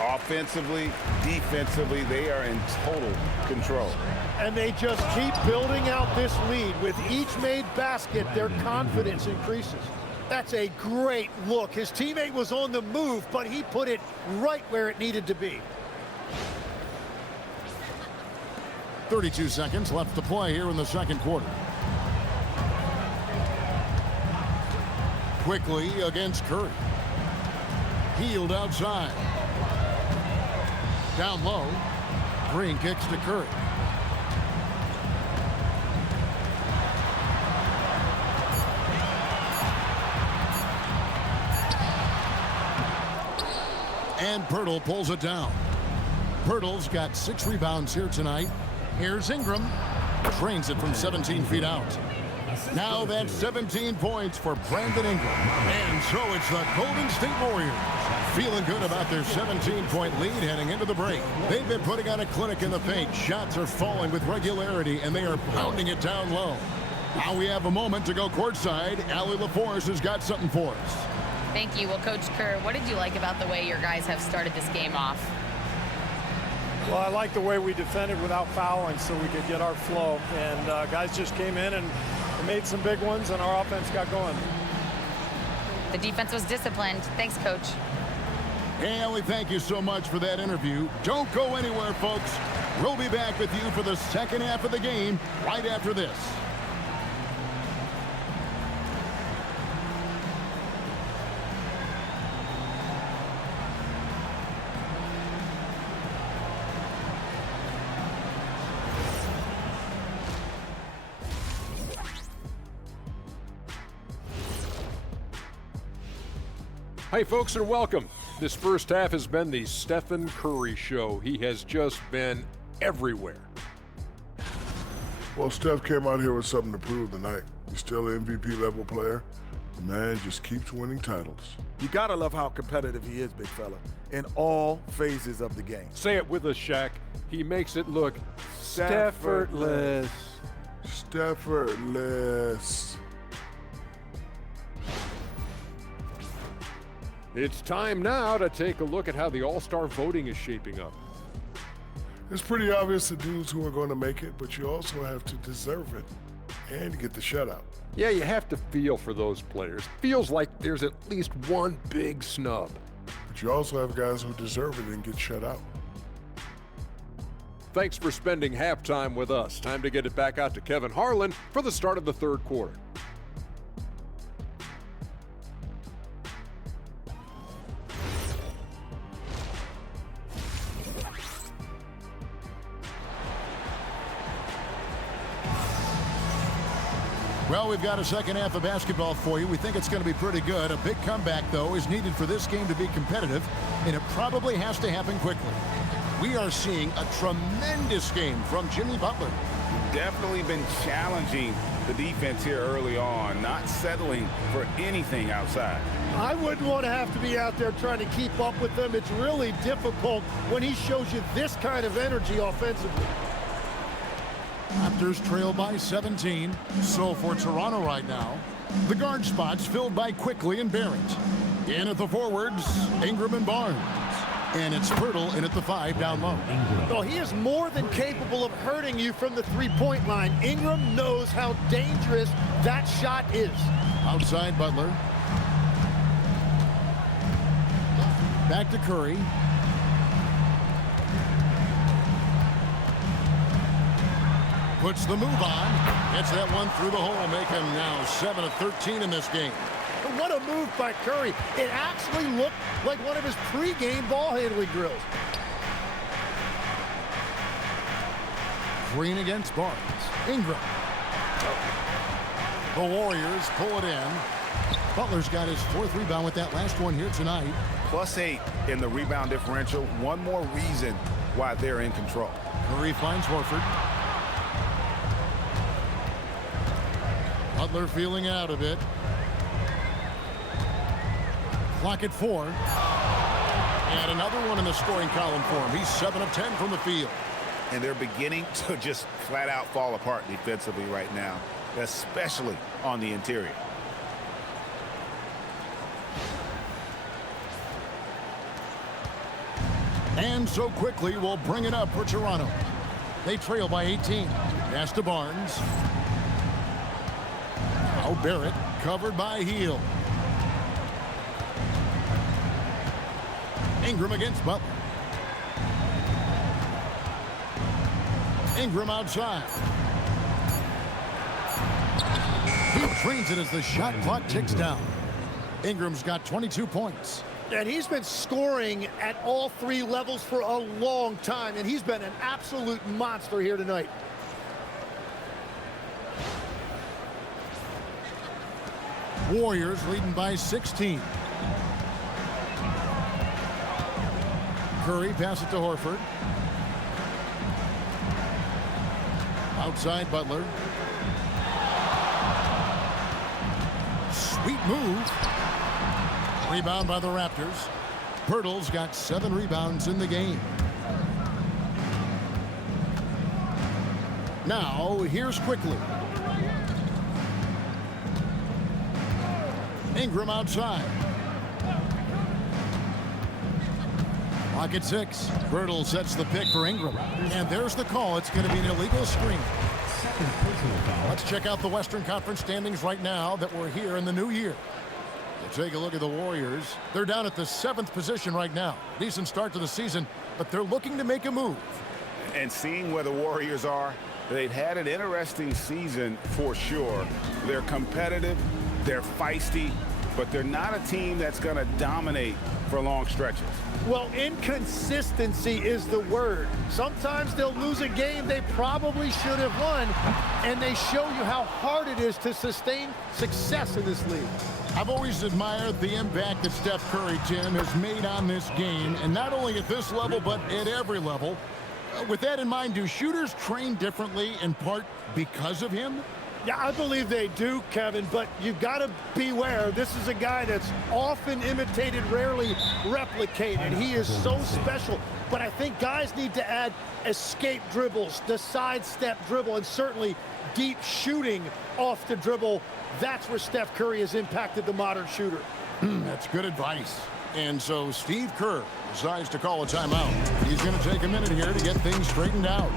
Offensively, defensively, they are in total control. And they just keep building out this lead. With each made basket, their confidence increases. That's a great look. His teammate was on the move, but he put it right where it needed to be. 32 seconds left to play here in the second quarter. Quickley against Curry. Healed outside. Down low. Green kicks to Curry. And Pirtle pulls it down. Pirtle's got 6 rebounds here tonight. Here's Ingram. Trains it from 17 feet out. Now that's 17 points for Brandon Ingram. And so it's the Golden State Warriors feeling good about their 17-point lead heading into the break. They've been putting on a clinic in the paint. Shots are falling with regularity, and they are pounding it down low. Now we have a moment to go courtside. Allie LaForce has got something for us. Thank you. Well, Coach Kerr, what did you like about the way your guys have started this game off? Well, I like the way we defended without fouling so we could get our flow. And guys just came in and made some big ones, and our offense got going. The defense was disciplined. Thanks, Coach. Hey, Allie, thank you so much for that interview. Don't go anywhere, folks. We'll be back with you for the second half of the game right after this. Hey folks, and welcome. This first half has been the Stephen Curry show. He has just been everywhere. Well, Steph came out here with something to prove tonight. He's still an MVP level player. The man just keeps winning titles. You gotta love how competitive he is, big fella, in all phases of the game. Say it with us, Shaq. He makes it look Steffortless. Steffortless. It's time now to take a look at how the All-Star voting is shaping up. It's pretty obvious the dudes who are going to make it, but you also have to deserve it and get the shutout. Yeah, you have to feel for those players. Feels like there's at least one big snub. But you also have guys who deserve it and get shut out. Thanks for spending halftime with us. Time to get it back out to Kevin Harlan for the start of the third quarter. Well, we've got a second half of basketball for you. We think it's going to be pretty good. A big comeback, though, is needed for this game to be competitive, and it probably has to happen quickly. We are seeing a tremendous game from Jimmy Butler. Definitely been challenging the defense here early on, not settling for anything outside. I wouldn't want to have to be out there trying to keep up with them. It's really difficult when he shows you this kind of energy offensively. Raptors trail by 17. So for Toronto right now, the guard spots filled by Quickley and Barrett. In at the forwards, Ingram and Barnes. And it's Pirtle in at the 5 down low. Well, he is more than capable of hurting you from the three-point line. Ingram knows how dangerous that shot is. Outside Butler. Back to Curry. Puts the move on. Gets that one through the hole, make him now 7 of 13 in this game. What a move by Curry. It actually looked like one of his pregame ball handling drills. Green against Barnes. Ingram. The Warriors pull it in. Butler's got his 4th rebound with that last one here tonight. +8 in the rebound differential. One more reason why they're in control. Curry finds Horford. Butler feeling out a bit. Clock at 4. And another one in the scoring column for him. He's 7 of 10 from the field. And they're beginning to just flat out fall apart defensively right now, especially on the interior. And so Quickley will bring it up for Toronto. They trail by 18. Pass to Barnes. Now Barrett covered by Heel. Ingram against Butler. Ingram outside. He drains it as the shot clock ticks down. Ingram's got 22 points. And he's been scoring at all three levels for a long time, and he's been an absolute monster here tonight. Warriors leading by 16. Curry pass it to Horford. Outside Butler. Sweet move. Rebound by the Raptors. Pirtle's got 7 rebounds in the game. Now here's Quickley. Ingram outside. Clock at 6. Pirtle sets the pick for Ingram. And there's the call. It's going to be an illegal screen. Let's check out the Western Conference standings right now that we're here in the new year. We'll take a look at the Warriors. They're down at the 7th position right now. Decent start to the season, but they're looking to make a move. And seeing where the Warriors are, they've had an interesting season for sure. They're competitive, they're feisty, but they're not a team that's going to dominate for long stretches. Well, inconsistency is the word. Sometimes they'll lose a game they probably should have won, and they show you how hard it is to sustain success in this league. I've always admired the impact that Steph Curry, Tim, has made on this game, and not only at this level, but at every level. With that in mind, do shooters train differently in part because of him? Yeah, I believe they do, Kevin, but you've got to beware. This is a guy that's often imitated, rarely replicated. He is so special, but I think guys need to add escape dribbles, the sidestep dribble, and certainly deep shooting off the dribble. That's where Steph Curry has impacted the modern shooter. That's good advice. And so Steve Kerr decides to call a timeout. He's going to take a minute here to get things straightened out.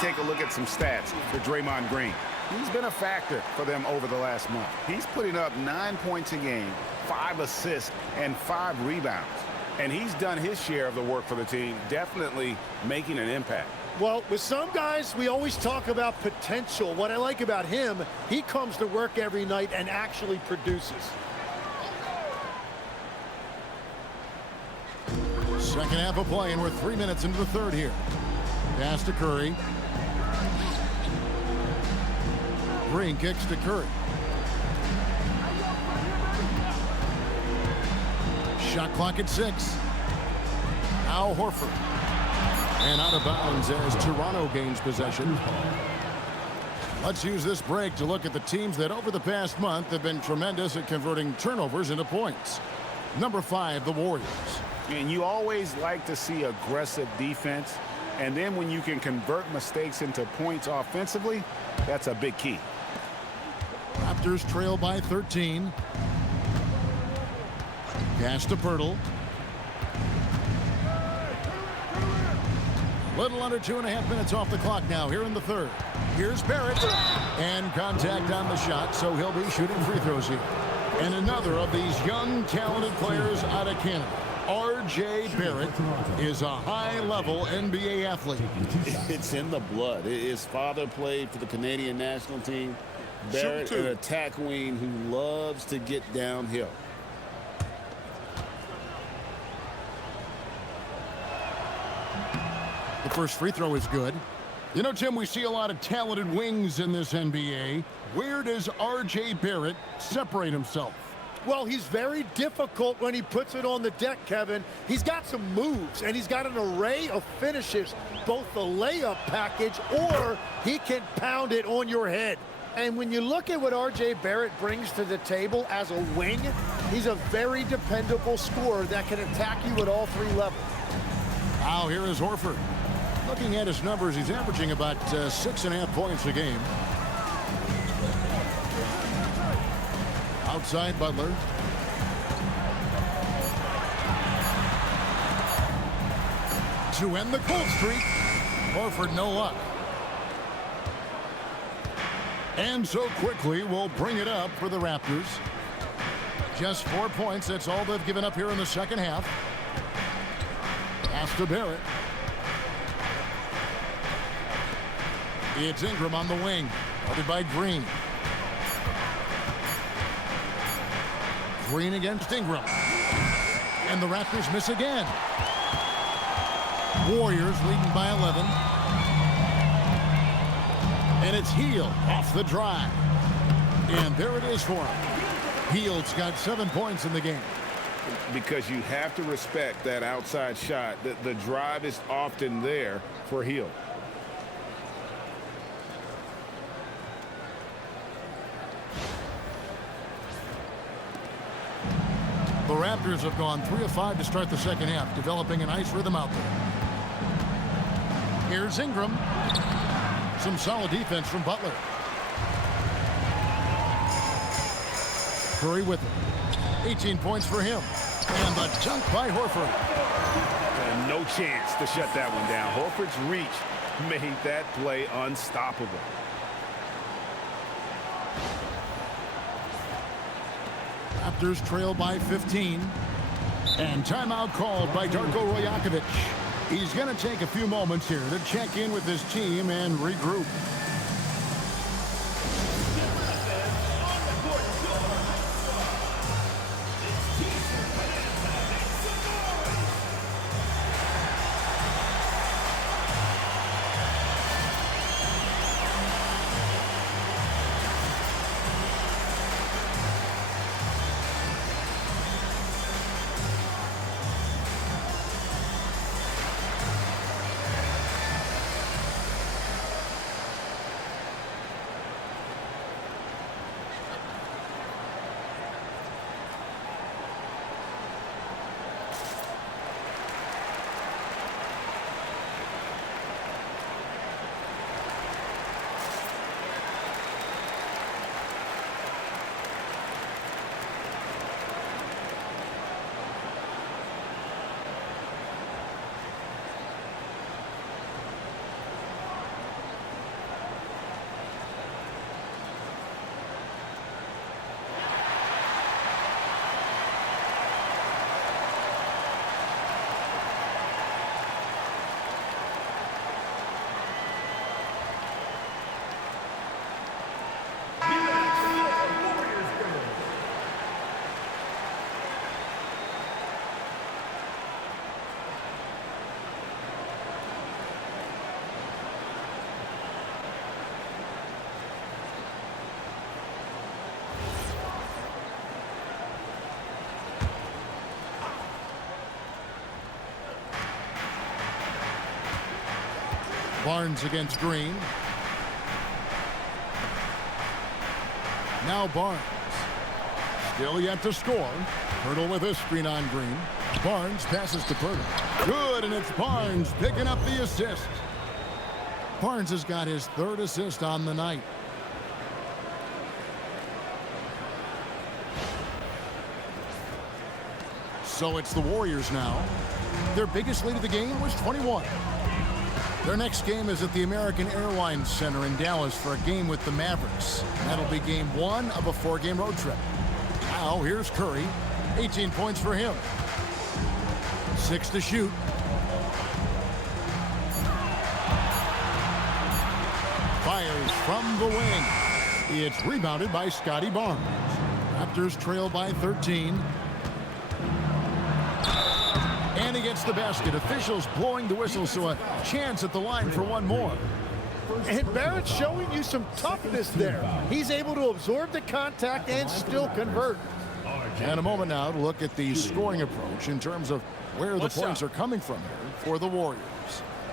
Take a look at some stats for Draymond Green. He's been a factor for them over the last month. He's putting up 9 points a game, 5 assists, and 5 rebounds. And he's done his share of the work for the team, definitely making an impact. Well, with some guys, we always talk about potential. What I like about him, he comes to work every night and actually produces. Second half of play, and we're 3 minutes into the third here. Pass to Curry. Green kicks to Curry. Shot clock at 6. Now Horford. And out of bounds as Toronto gains possession. Let's use this break to look at the teams that over the past month have been tremendous at converting turnovers into points. Number 5, the Warriors. And you always like to see aggressive defense. And then when you can convert mistakes into points offensively, that's a big key. Raptors trail by 13. Pass to Pirtle. Little under 2.5 minutes off the clock now here in the third. Here's Barrett. And contact on the shot, so he'll be shooting free throws here. And another of these young, talented players out of Canada. RJ Barrett is a high-level NBA athlete. It's in the blood. His father played for the Canadian national team. Barrett, an attack wing who loves to get downhill. The first free throw is good. You know, Tim, we see a lot of talented wings in this NBA. Where does RJ Barrett separate himself? Well, he's very difficult when he puts it on the deck, Kevin. He's got some moves, and he's got an array of finishes, both the layup package or he can pound it on your head. And when you look at what RJ Barrett brings to the table as a wing, he's a very dependable scorer that can attack you at all three levels. Now here is Horford. Looking at his numbers, he's averaging about 6.5 points a game. Outside Butler. To end the cold streak. Horford no luck. And so Quickley will bring it up for the Raptors. Just 4 points. That's all they've given up here in the second half. Pass to Barrett. It's Ingram on the wing. Guarded by Green. Green against Ingram. And the Raptors miss again. Warriors leading by 11. And it's Hield off the drive. And there it is for him. Hield's got 7 points in the game. Because you have to respect that outside shot. The drive is often there for Hield. The Raptors have gone 3 of 5 to start the second half, developing a nice rhythm out there. Here's Ingram. Some solid defense from Butler. Curry with it. 18 points for him. And the dunk by Horford. And no chance to shut that one down. Horford's reach made that play unstoppable. Raptors trail by 15. And timeout called by Darko Rajakovic. He's going to take a few moments here to check in with his team and regroup. Barnes against Green. Now Barnes. Still yet to score. Pirtle with a screen on Green. Barnes passes to Pirtle. Good, and it's Barnes picking up the assist. Barnes has got his 3rd assist on the night. So it's the Warriors now. Their biggest lead of the game was 21. Their next game is at the American Airlines Center in Dallas for a game with the Mavericks. That'll be game 1 of a 4-game road trip. Now, here's Curry. 18 points for him. 6 to shoot. Fires from the wing. It's rebounded by Scottie Barnes. Raptors trail by 13. And he gets the basket. Officials blowing the whistle, so a chance at the line for one more. And Barrett's showing you some toughness there. He's able to absorb the contact and still convert. And a moment now to look at the scoring approach in terms of where the points are coming from here for the Warriors.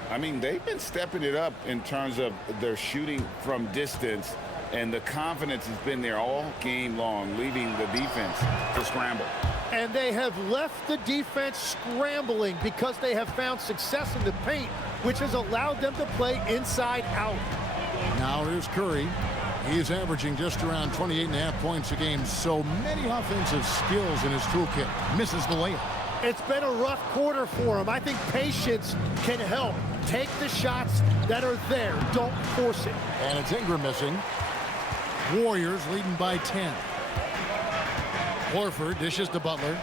I mean, they've been stepping it up in terms of their shooting from distance, and the confidence has been there all game long, leaving the defense to scramble. And they have left the defense scrambling because they have found success in the paint, which has allowed them to play inside out. Now here's Curry. He's averaging just around 28.5 points a game. So many offensive skills in his toolkit. Misses the layup. It's been a rough quarter for him. I think patience can help. Take the shots that are there. Don't force it. And it's Ingram missing. Warriors leading by 10. Horford dishes to Butler.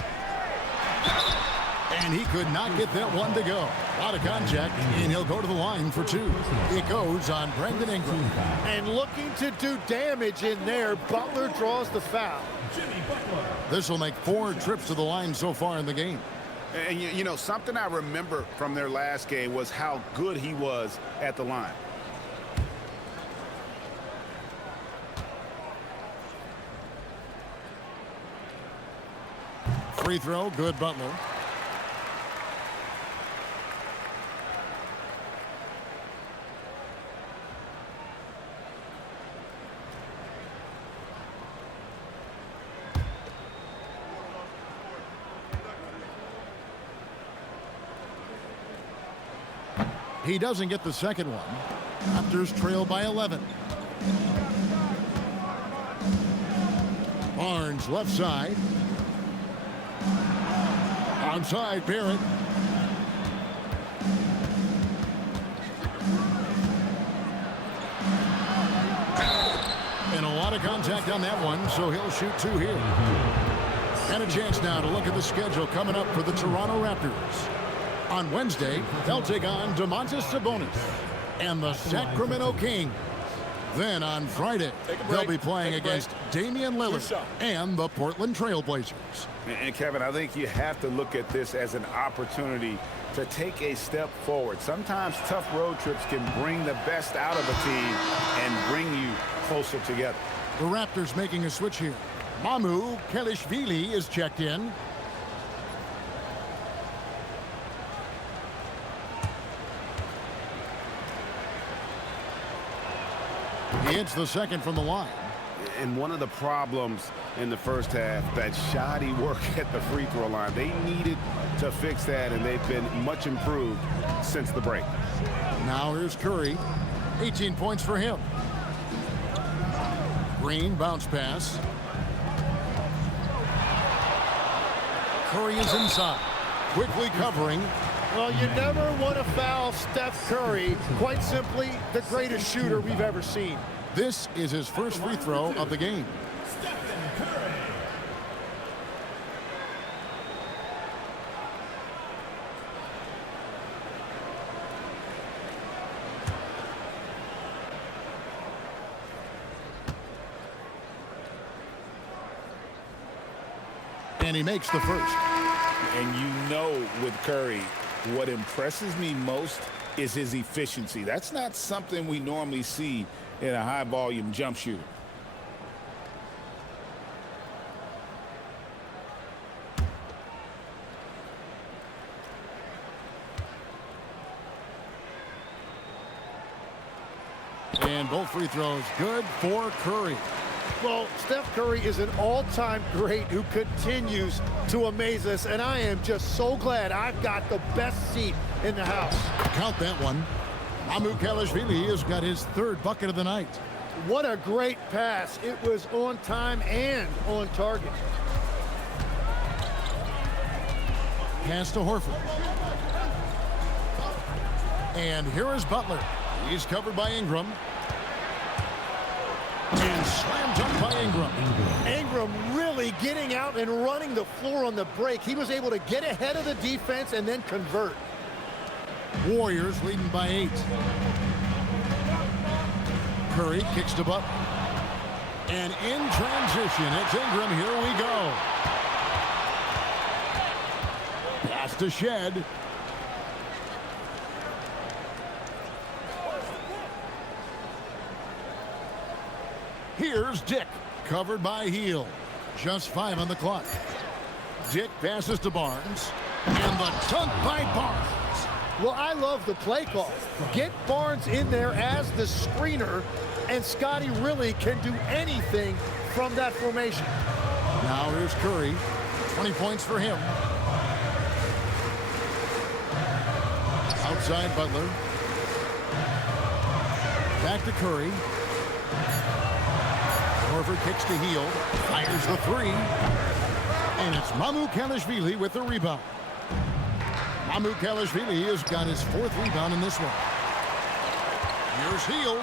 And he could not get that one to go. Out of contact, and he'll go to the line for 2. It goes on Brandon Ingram. And looking to do damage in there, Butler draws the foul. This will make 4 trips to the line so far in the game. And, you know, something I remember from their last game was how good he was at the line. Free throw, good Butler. He doesn't get the second one. Raptors trail by 11. Barnes left side. Onside, Barrett. And a lot of contact on that one, so he'll shoot 2 here. And a chance now to look at the schedule coming up for the Toronto Raptors. On Wednesday, they'll take on Domantas Sabonis and the Sacramento Kings. Then on Friday, they'll be playing against Damian Lillard and the Portland Trail Blazers. And Kevin, I think you have to look at this as an opportunity to take a step forward. Sometimes tough road trips can bring the best out of a team and bring you closer together. The Raptors making a switch here. Mamu Kelishvili is checked in. He hits the second from the line. And one of the problems in the first half, that shoddy work at the free throw line. They needed to fix that, and they've been much improved since the break. Now here's Curry. 18 points for him. Green bounce pass. Curry is inside. Quickly covering. Well, you never want to foul Steph Curry. Quite simply, the greatest shooter we've ever seen. This is his first free throw of the game. And he makes the first. And you know with Curry, what impresses me most is his efficiency. That's not something we normally see in a high-volume jump shooter. And both free throws good for Curry. Well, Steph Curry is an all-time great who continues to amaze us, and I am just so glad I've got the best seat in the house. Count that one. Mamu Kelishvili has got his 3rd bucket of the night. What a great pass. It was on time and on target. Pass to Horford. And here is Butler. He's covered by Ingram. And slammed up by Ingram. Ingram really getting out and running the floor on the break. He was able to get ahead of the defense and then convert. Warriors leading by 8. Curry kicks to Butler. And in transition, it's Ingram. Here we go. Pass to Shed. Here's Dick, covered by Heel. Just 5 on the clock. Dick passes to Barnes. And the dunk by Barnes. Well, I love the play call. Get Barnes in there as the screener, and Scottie really can do anything from that formation. Now here's Curry. 20 points for him. Outside Butler. Back to Curry. Horford kicks to Heel. Fires the 3. And it's Immanuel with the rebound. Immanuel has got his 4th rebound in this one. Here's Heel.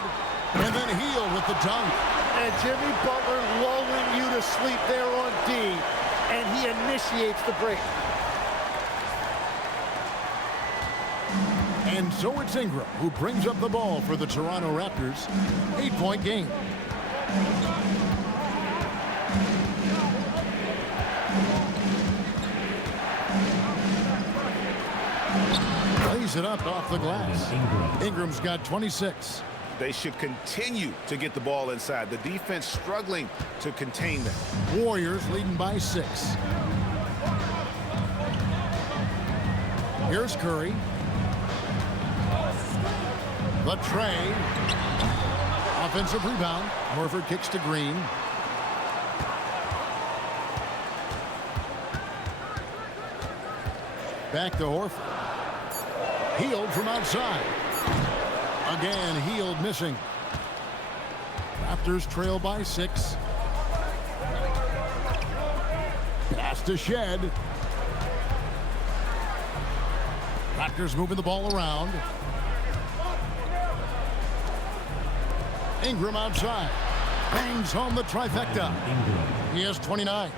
And then Heel with the dunk. And Jimmy Butler lulling you to sleep there on D. And he initiates the break. And so it's Ingram who brings up the ball for the Toronto Raptors. 8-point game. Plays it up off the glass. Ingram's got 26. They should continue to get the ball inside. The defense struggling to contain them. Warriors leading by 6. Here's Curry. The tray. Offensive rebound. Horford kicks to Green. Back to Horford. Healed from outside. Again, Healed missing. Raptors trail by 6. Pass to Shed. Raptors moving the ball around. Ingram outside. Bangs home the trifecta. He has 29.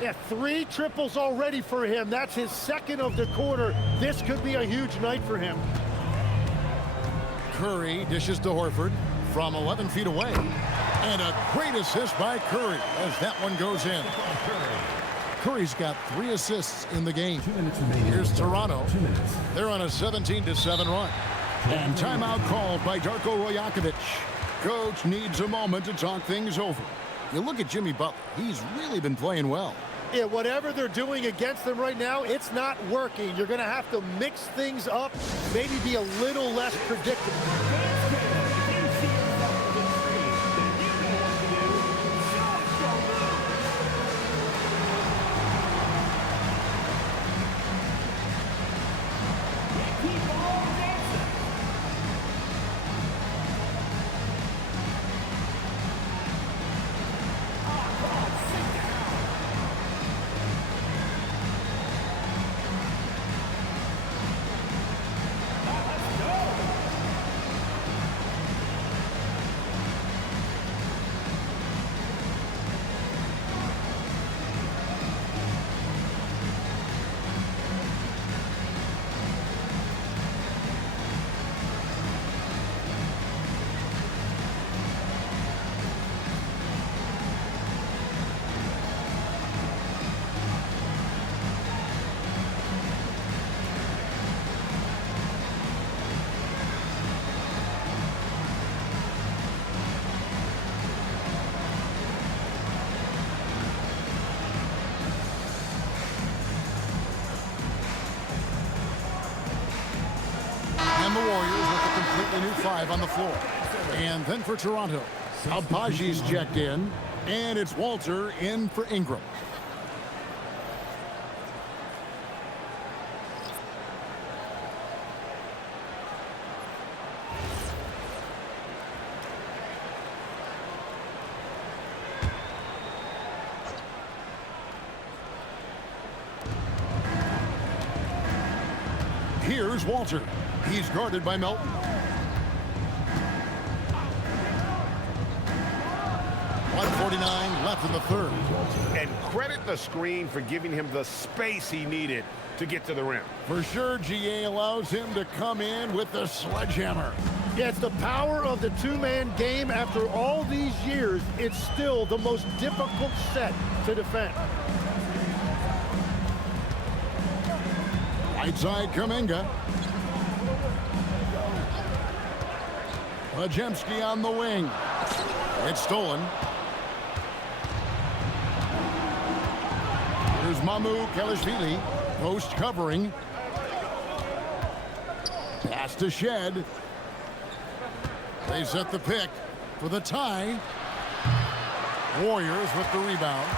Yeah, 3 triples already for him. That's his 2nd of the quarter. This could be a huge night for him. Curry dishes to Horford from 11 feet away. And a great assist by Curry as that one goes in. Curry's got 3 assists in the game. Here's Toronto. They're on a 17-7 run. And timeout called by Darko Rajakovic. Coach needs a moment to talk things over. You look at Jimmy Butler. He's really been playing well. Yeah, whatever they're doing against them right now, it's not working. You're going to have to mix things up, maybe be a little less predictable. And the Warriors with a completely new 5 on the floor. And then for Toronto, Abaji's checked in, and it's Walter in for Ingram. Here's Walter. He's guarded by Melton. .149 left in the third. And credit the screen for giving him the space he needed to get to the rim. For sure, GA allows him to come in with the sledgehammer. Yeah, it's the power of the two-man game. After all these years, it's still the most difficult set to defend. Right side, Kuminga. Podziemski on the wing. It's stolen. Here's Mamu Kelishvili. Post covering. Pass to Shed. They set the pick for the tie. Warriors with the rebound.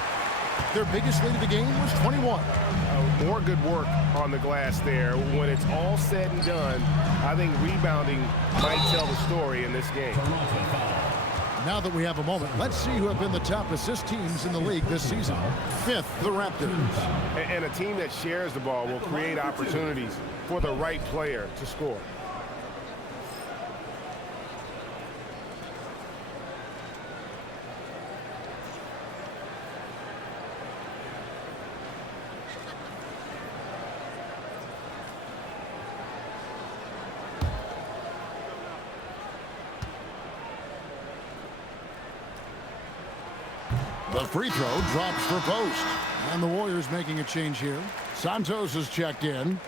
Their biggest lead of the game was 21. More good work on the glass there. When it's all said and done, I think rebounding might tell the story in this game. Now that we have a moment, let's see who have been the top assist teams in the league this season. Fifth, the Raptors. And a team that shares the ball will create opportunities for the right player to score. The free throw drops for Post. And the Warriors making a change here. Santos is checked in.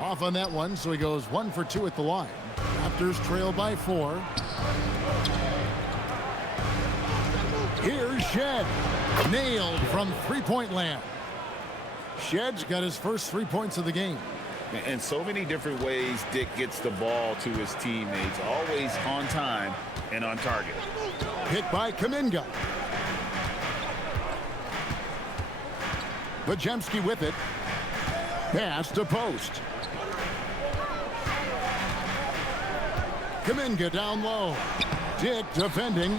Off on that one, so he goes 1 for 2 at the line. Raptors trail by 4. Here's Shed. Nailed from three-point land. Shed's got his first 3 points of the game. In so many different ways, Dick gets the ball to his teammates. Always on time and on target. Hit by Kuminga. Podziemski with it. Pass to Post. Kuminga down low. Dick defending.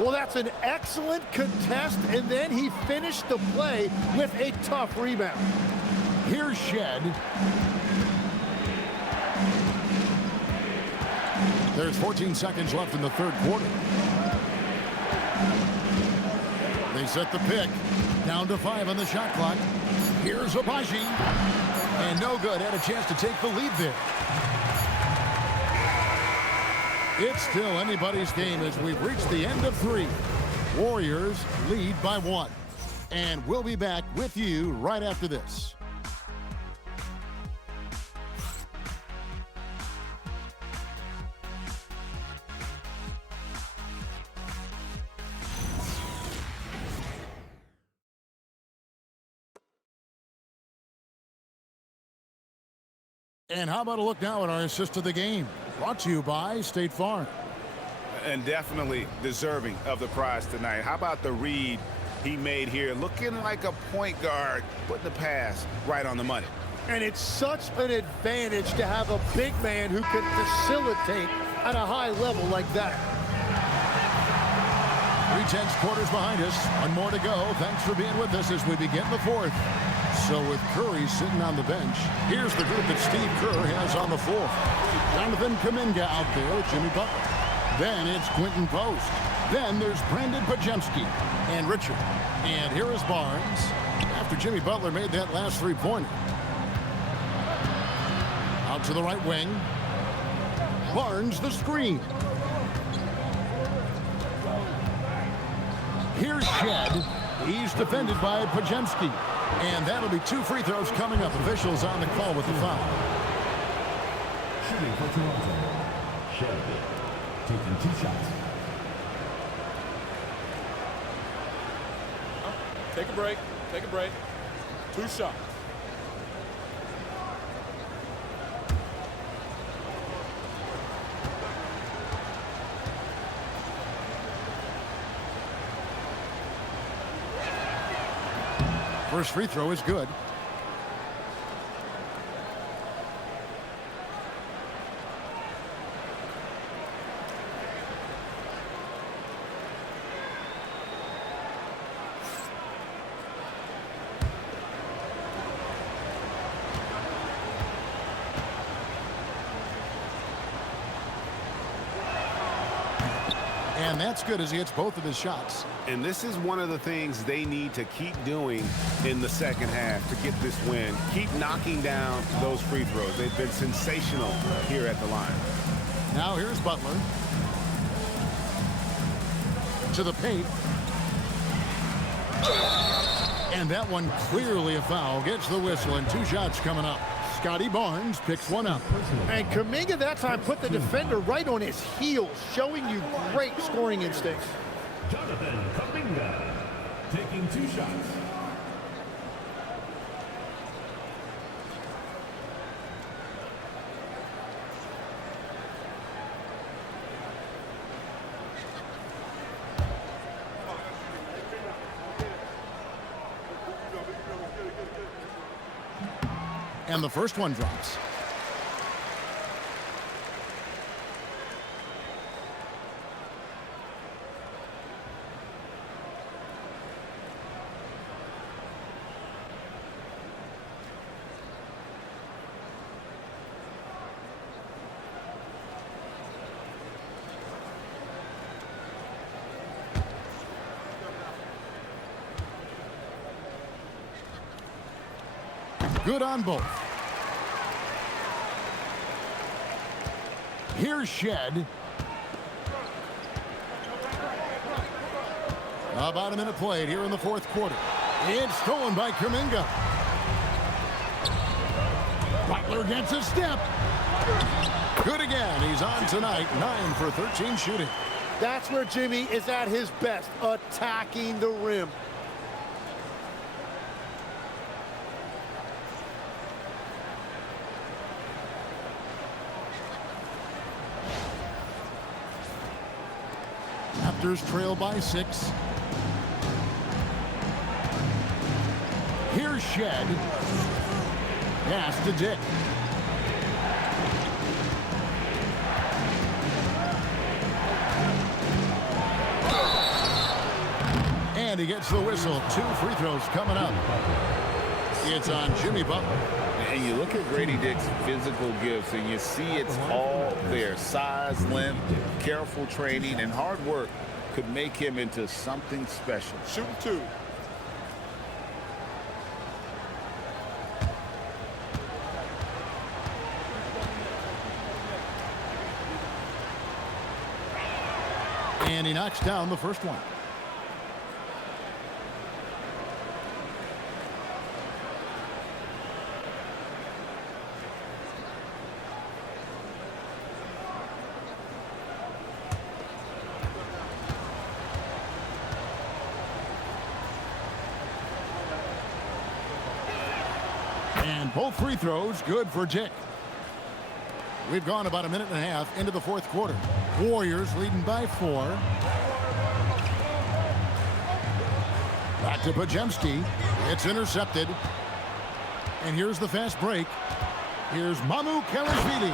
Well, that's an excellent contest, and then he finished the play with a tough rebound. Here's Shed. There's 14 seconds left in the third quarter. They set the pick. Down to 5 on the shot clock. Here's Abaji. And no good. Had a chance to take the lead there. It's still anybody's game as we've reached the end of 3. Warriors lead by 1. And we'll be back with you right after this. And how about a look now at our assist of the game? Brought to you by State Farm. And definitely deserving of the prize tonight. How about the read he made here? Looking like a point guard, putting the pass right on the money. And it's such an advantage to have a big man who can facilitate at a high level like that. 3/10 quarters behind us. One more to go. Thanks for being with us as we begin the 4th. So with Curry sitting on the bench, here's the group that Steve Kerr has on the floor. Jonathan Kuminga out there with Jimmy Butler. Then it's Quentin Post. Then there's Brandon Podziemski and Richard. And here is Barnes after Jimmy Butler made that last three-pointer. Out to the right wing. Barnes the screen. Here's Shed. He's defended by Podziemski. And that'll be 2 free throws coming up. Officials on the call with the foul. Shooting for Toronto. Shed taking 2 shots. Take a break. Take a break. 2 shots. First free throw is good. And that's good as he hits both of his shots. And this is one of the things they need to keep doing in the second half to get this win. Keep knocking down those free throws. They've been sensational here at the line. Now here's Butler. To the paint. And that one clearly a foul. Gets the whistle and 2 shots coming up. Scottie Barnes picks one up. And Kuminga that time put the defender right on his heels, showing you great scoring instincts. Jonathan Kuminga taking 2 shots. And the first one drops. Good on both. Here's Shed. About a minute played here in the fourth quarter. It's stolen by Kuminga. Butler gets a step. Good again. He's on tonight. 9 for 13 shooting. That's where Jimmy is at his best, attacking the rim. Raptors trail by 6. Here's Shed. Pass to Dick. And he gets the whistle. 2 free throws coming up. It's on Jimmy Butler. And you look at Grady Dick's physical gifts, and you see it's all there. Size, length, careful training, and hard work could make him into something special. Shooting 2. And he knocks down the first one. And both free throws good for Dick. We've gone about a minute and a half into the fourth quarter. Warriors leading by 4. Back to Podziemski. It's intercepted. And here's the fast break. Here's Mamu Kelishvili.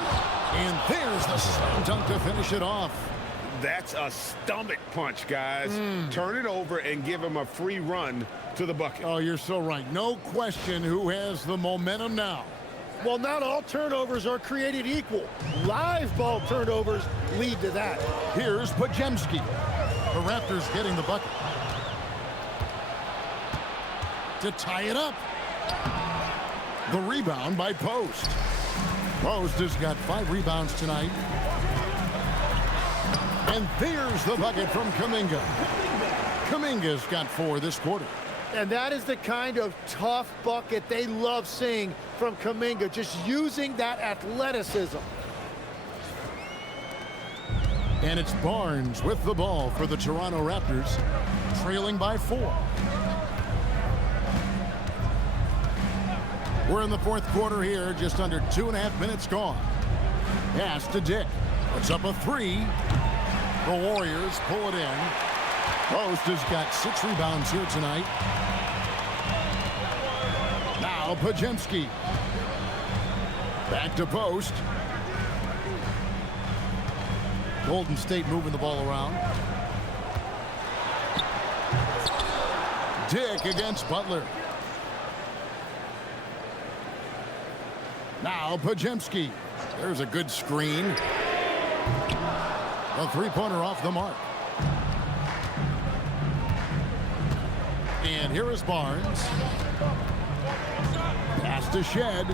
And there's the slam dunk to finish it off. That's a stomach punch, guys. Turn it over and give him a free run to the bucket. Oh, you're so right. No question who has the momentum now. Well, not all turnovers are created equal. Live ball turnovers lead to that. Here's Podziemski. The Raptors getting the bucket. To tie it up. The rebound by Post. Post has got 5 rebounds tonight. And there's the bucket from Kuminga. Kuminga's got 4 this quarter. And that is the kind of tough bucket they love seeing from Kuminga, just using that athleticism. And it's Barnes with the ball for the Toronto Raptors, trailing by 4. We're in the fourth quarter here, just under 2.5 minutes gone. Pass to Dick. Puts up a 3. The Warriors pull it in. Post has got 6 rebounds here tonight. Now Podziemski. Back to post. Golden State moving the ball around. Dick against Butler. Now Podziemski. There's a good screen. A three-pointer off the mark. And here is Barnes. Pass to Shed.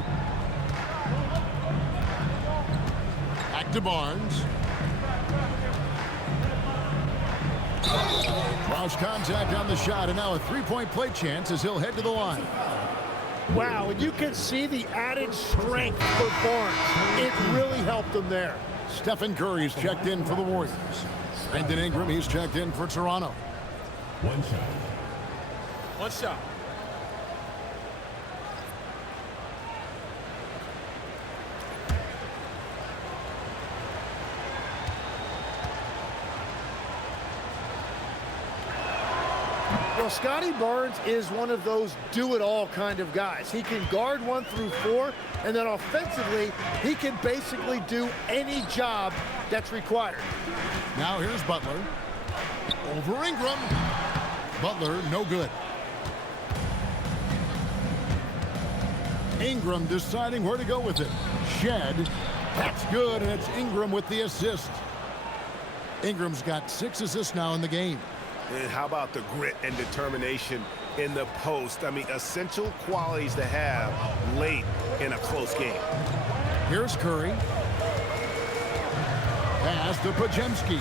Back to Barnes. Lost contact on the shot, and now a three-point play chance as he'll head to the line. Wow, and you can see the added strength for Barnes. It really helped him there. Stephen Curry's checked in for the Warriors. Brandon Ingram, he's checked in for Toronto. One shot. One shot. Well, Scottie Barnes is one of those do-it-all kind of guys. He can guard 1 through 4, and then offensively, he can basically do any job that's required. Now here's Butler. Over Ingram. Butler, no good. Ingram deciding where to go with it. Shed. That's good, and it's Ingram with the assist. Ingram's got 6 assists now in the game. And how about the grit and determination in the post? I mean, essential qualities to have late in a close game. Here's Curry. Pass to Podziemski.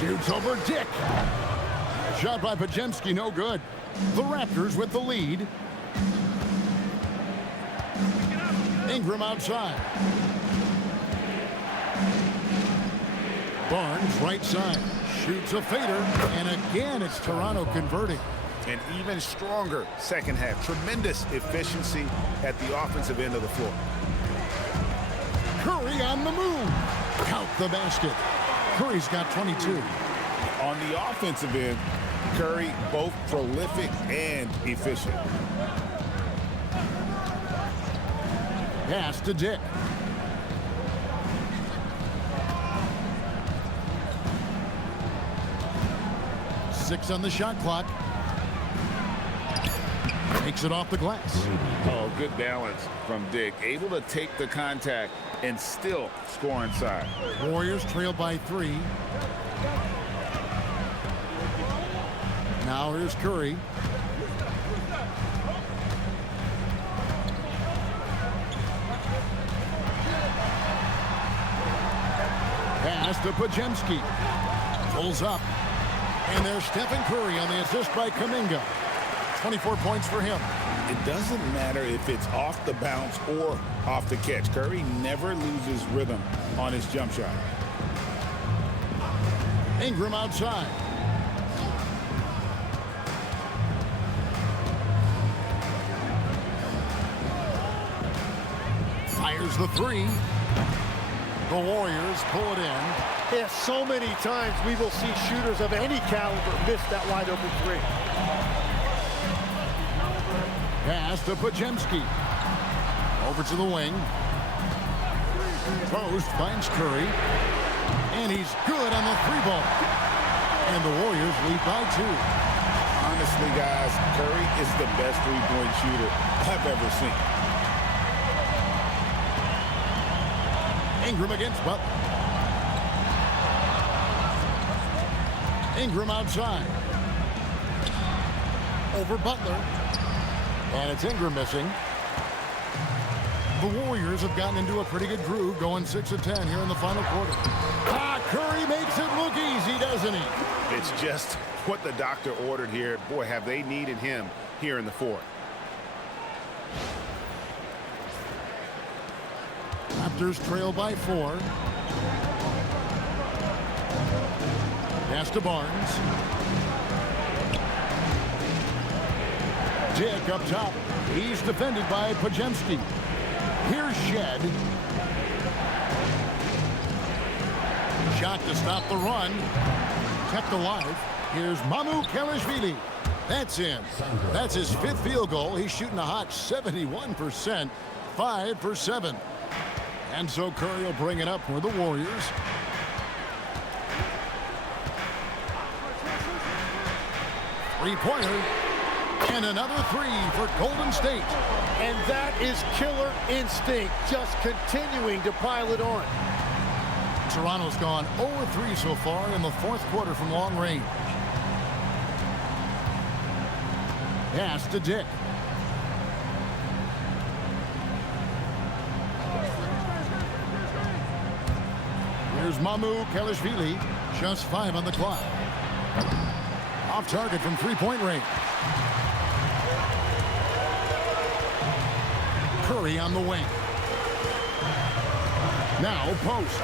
Shoots over Dick. Shot by Podziemski, no good. The Raptors with the lead. Ingram outside. Barnes right side. Shoots a fader. And again, it's Toronto converting. An even stronger second half. Tremendous efficiency at the offensive end of the floor. Curry on the move. Count the basket. Curry's got 22. On the offensive end, Curry both prolific and efficient. Pass to Dick. Six on the shot clock. Takes it off the glass. Oh, good balance from Dick. Able to take the contact and still score inside. Warriors trail by 3. Now here's Curry. Pass to Podziemski. Pulls up. And there's Stephen Curry on the assist by Kuminga. 24 points for him. It doesn't matter if it's off the bounce or off the catch. Curry never loses rhythm on his jump shot. Ingram outside. Fires the 3. The Warriors pull it in. Yeah, so many times we will see shooters of any caliber miss that wide open 3. Pass to Podziemski. Over to the wing. Post finds Curry. And he's good on the 3-ball. And the Warriors lead by 2. Honestly, guys, Curry is the best three-point shooter I've ever seen. Ingram against Butler. Ingram outside. Over Butler. And it's Ingram missing. The Warriors have gotten into a pretty good groove, going 6 of 10 here in the final quarter. Curry makes it look easy, doesn't he? It's just what the doctor ordered here. Boy, have they needed him here in the fourth. Raptors trail by 4. Pass to Barnes. Dick up top. He's defended by Podziemski. Here's Shed. Shot to stop the run. Kept alive. Here's Immanuel. That's in. That's his 5th field goal. He's shooting a hot 71%, 5 for 7. And so Curry will bring it up for the Warriors. Three-pointer. And another 3 for Golden State. And that is killer instinct, just continuing to pile it on. Toronto's gone 0-3 so far in the 4th quarter from long range. Pass to Dick. Here's Immanuel, just 5 on the clock. Off target from 3-point range. Curry on the wing. Now post.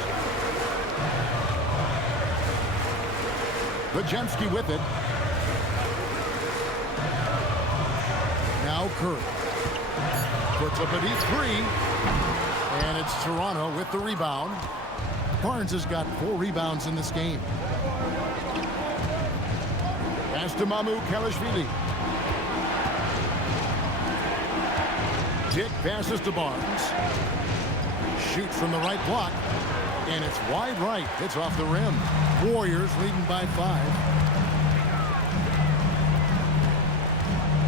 Podziemski with it. Now Curry. Puts up a deep 3. And it's Toronto with the rebound. Barnes has got 4 rebounds in this game. Pass to Immanuel. Dick passes to Barnes. Shoots from the right block. And it's wide right. It's off the rim. Warriors leading by 5.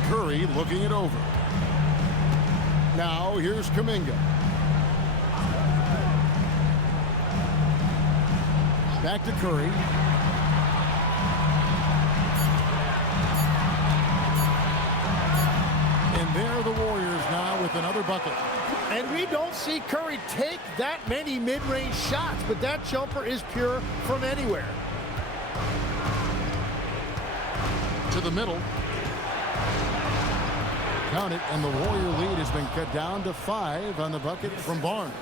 Curry looking it over. Now here's Kuminga. Back to Curry. And there the Warriors now with another bucket. And we don't see Curry take that many mid-range shots, but that jumper is pure from anywhere. To the middle. Count it, and the Warrior lead has been cut down to 5 on the bucket from Barnes.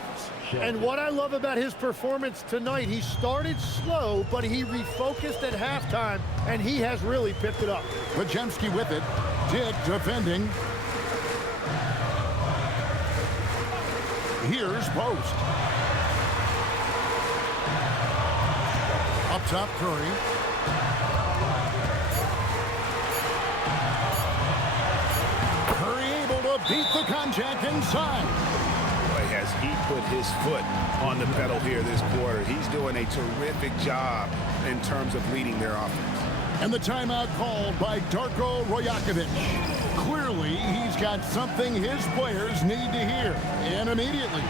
And what I love about his performance tonight, he started slow, but he refocused at halftime, and he has really picked it up. Podziemski with it. Dick defending. Here's post. Up top, Curry. Curry able to beat the contact inside. Boy, has he put his foot on the pedal here this quarter. He's doing a terrific job in terms of leading their offense. And the timeout called by Darko Rajakovic. Clearly, he's got something his players need to hear, and immediately.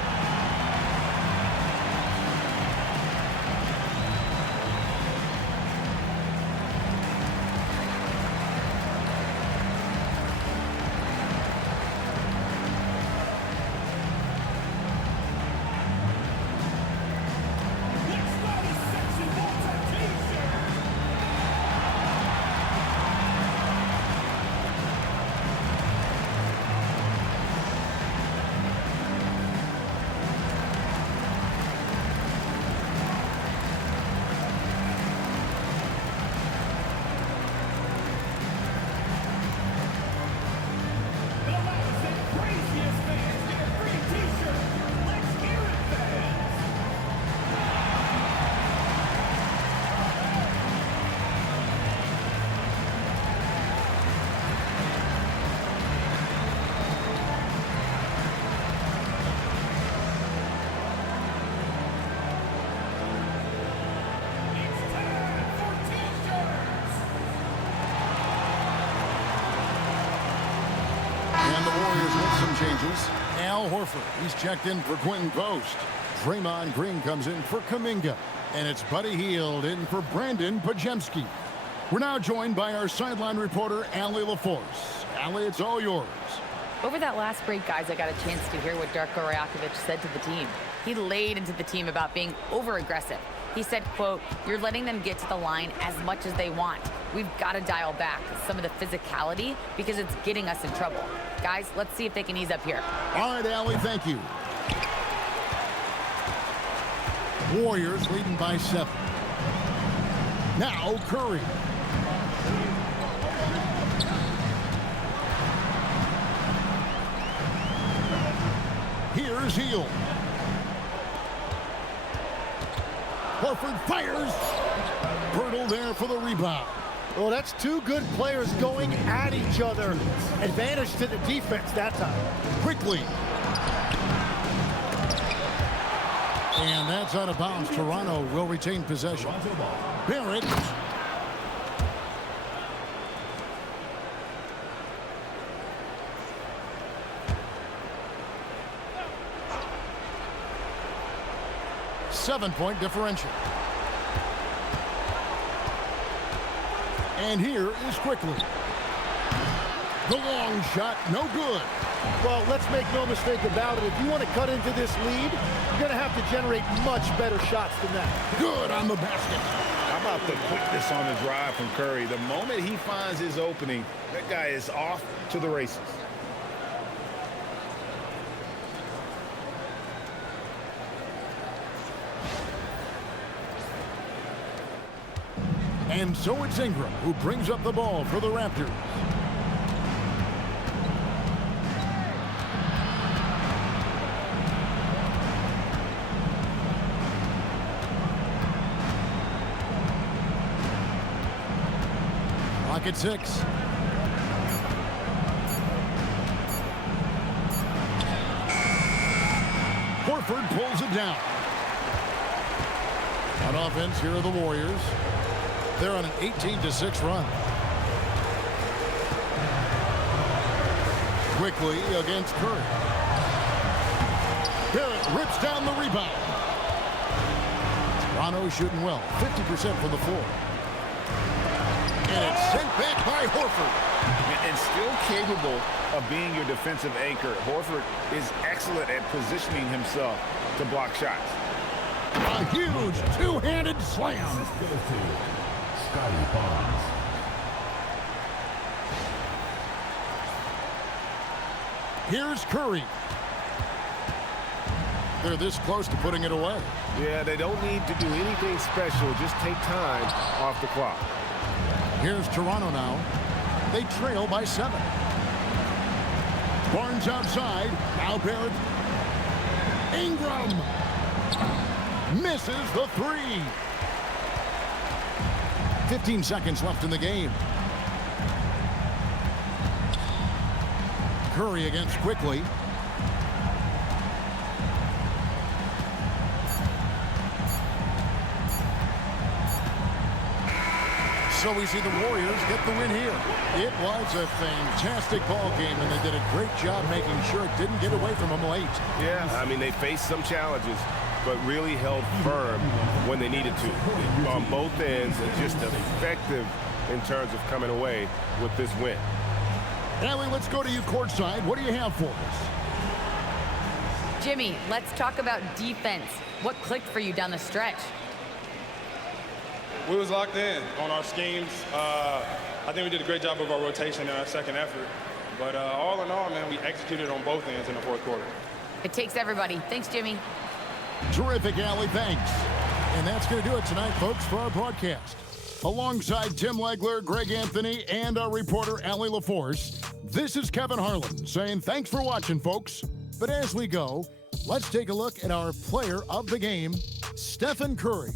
Changes. Al Horford, he's checked in for Quentin Post. Draymond Green comes in for Kuminga. And it's Buddy Hield in for Brandon Podziemski. We're now joined by our sideline reporter, Allie LaForce. Allie, it's all yours. Over that last break, guys, I got a chance to hear what Darko Rajakovic said to the team. He laid into the team about being over-aggressive. He said, quote, "You're letting them get to the line as much as they want. We've got to dial back some of the physicality because it's getting us in trouble. Guys, let's see if they can ease up here." All right, Allie, thank you. Warriors leading by 7. Now Curry. Here's Hield. Horford fires. Pirtle there for the rebound. Well, that's two good players going at each other. Advantage to the defense that time. Quickley. And that's out of bounds. Toronto will retain possession. Barrett. Seven-point differential. And here is Quickley. The long shot, no good. Well, let's make no mistake about it. If you want to cut into this lead, you're going to have to generate much better shots than that. Good on the basket. How about the quickness on the drive from Curry? The moment he finds his opening, that guy is off to the races. And so it's Ingram who brings up the ball for the Raptors. Clock at 6. Horford pulls it down. On offense, here are the Warriors. They're on an 18-6 run. Quickley against Curry. Barrett rips down the rebound. Toronto shooting well, 50% from the floor. And it's sent back by Horford. And still capable of being your defensive anchor. Horford is excellent at positioning himself to block shots. A huge two-handed slam. Scottie Barnes. Here's Curry. They're this close to putting it away. Yeah, they don't need to do anything special. Just take time off the clock. Here's Toronto now. They trail by 7. Barnes outside. Now Barrett. Ingram misses the 3. 15 seconds left in the game. Curry against Quickley. So we see the Warriors get the win here. It was a fantastic ball game, and they did a great job making sure it didn't get away from them late. Yeah, I mean, they faced some challenges, but really held firm when they needed to. On both ends, and just effective in terms of coming away with this win. Allie, let's go to you courtside. What do you have for us? Jimmy, let's talk about defense. What clicked for you down the stretch? We was locked in on our schemes. I think we did a great job of our rotation in our second effort. But all in all, man, we executed on both ends in the fourth quarter. It takes everybody. Thanks, Jimmy. Terrific, Allie. Thanks. And that's going to do it tonight, folks, for our broadcast. Alongside Tim Legler, Greg Anthony, and our reporter, Allie LaForce, this is Kevin Harlan saying thanks for watching, folks. But as we go, let's take a look at our player of the game, Stephen Curry.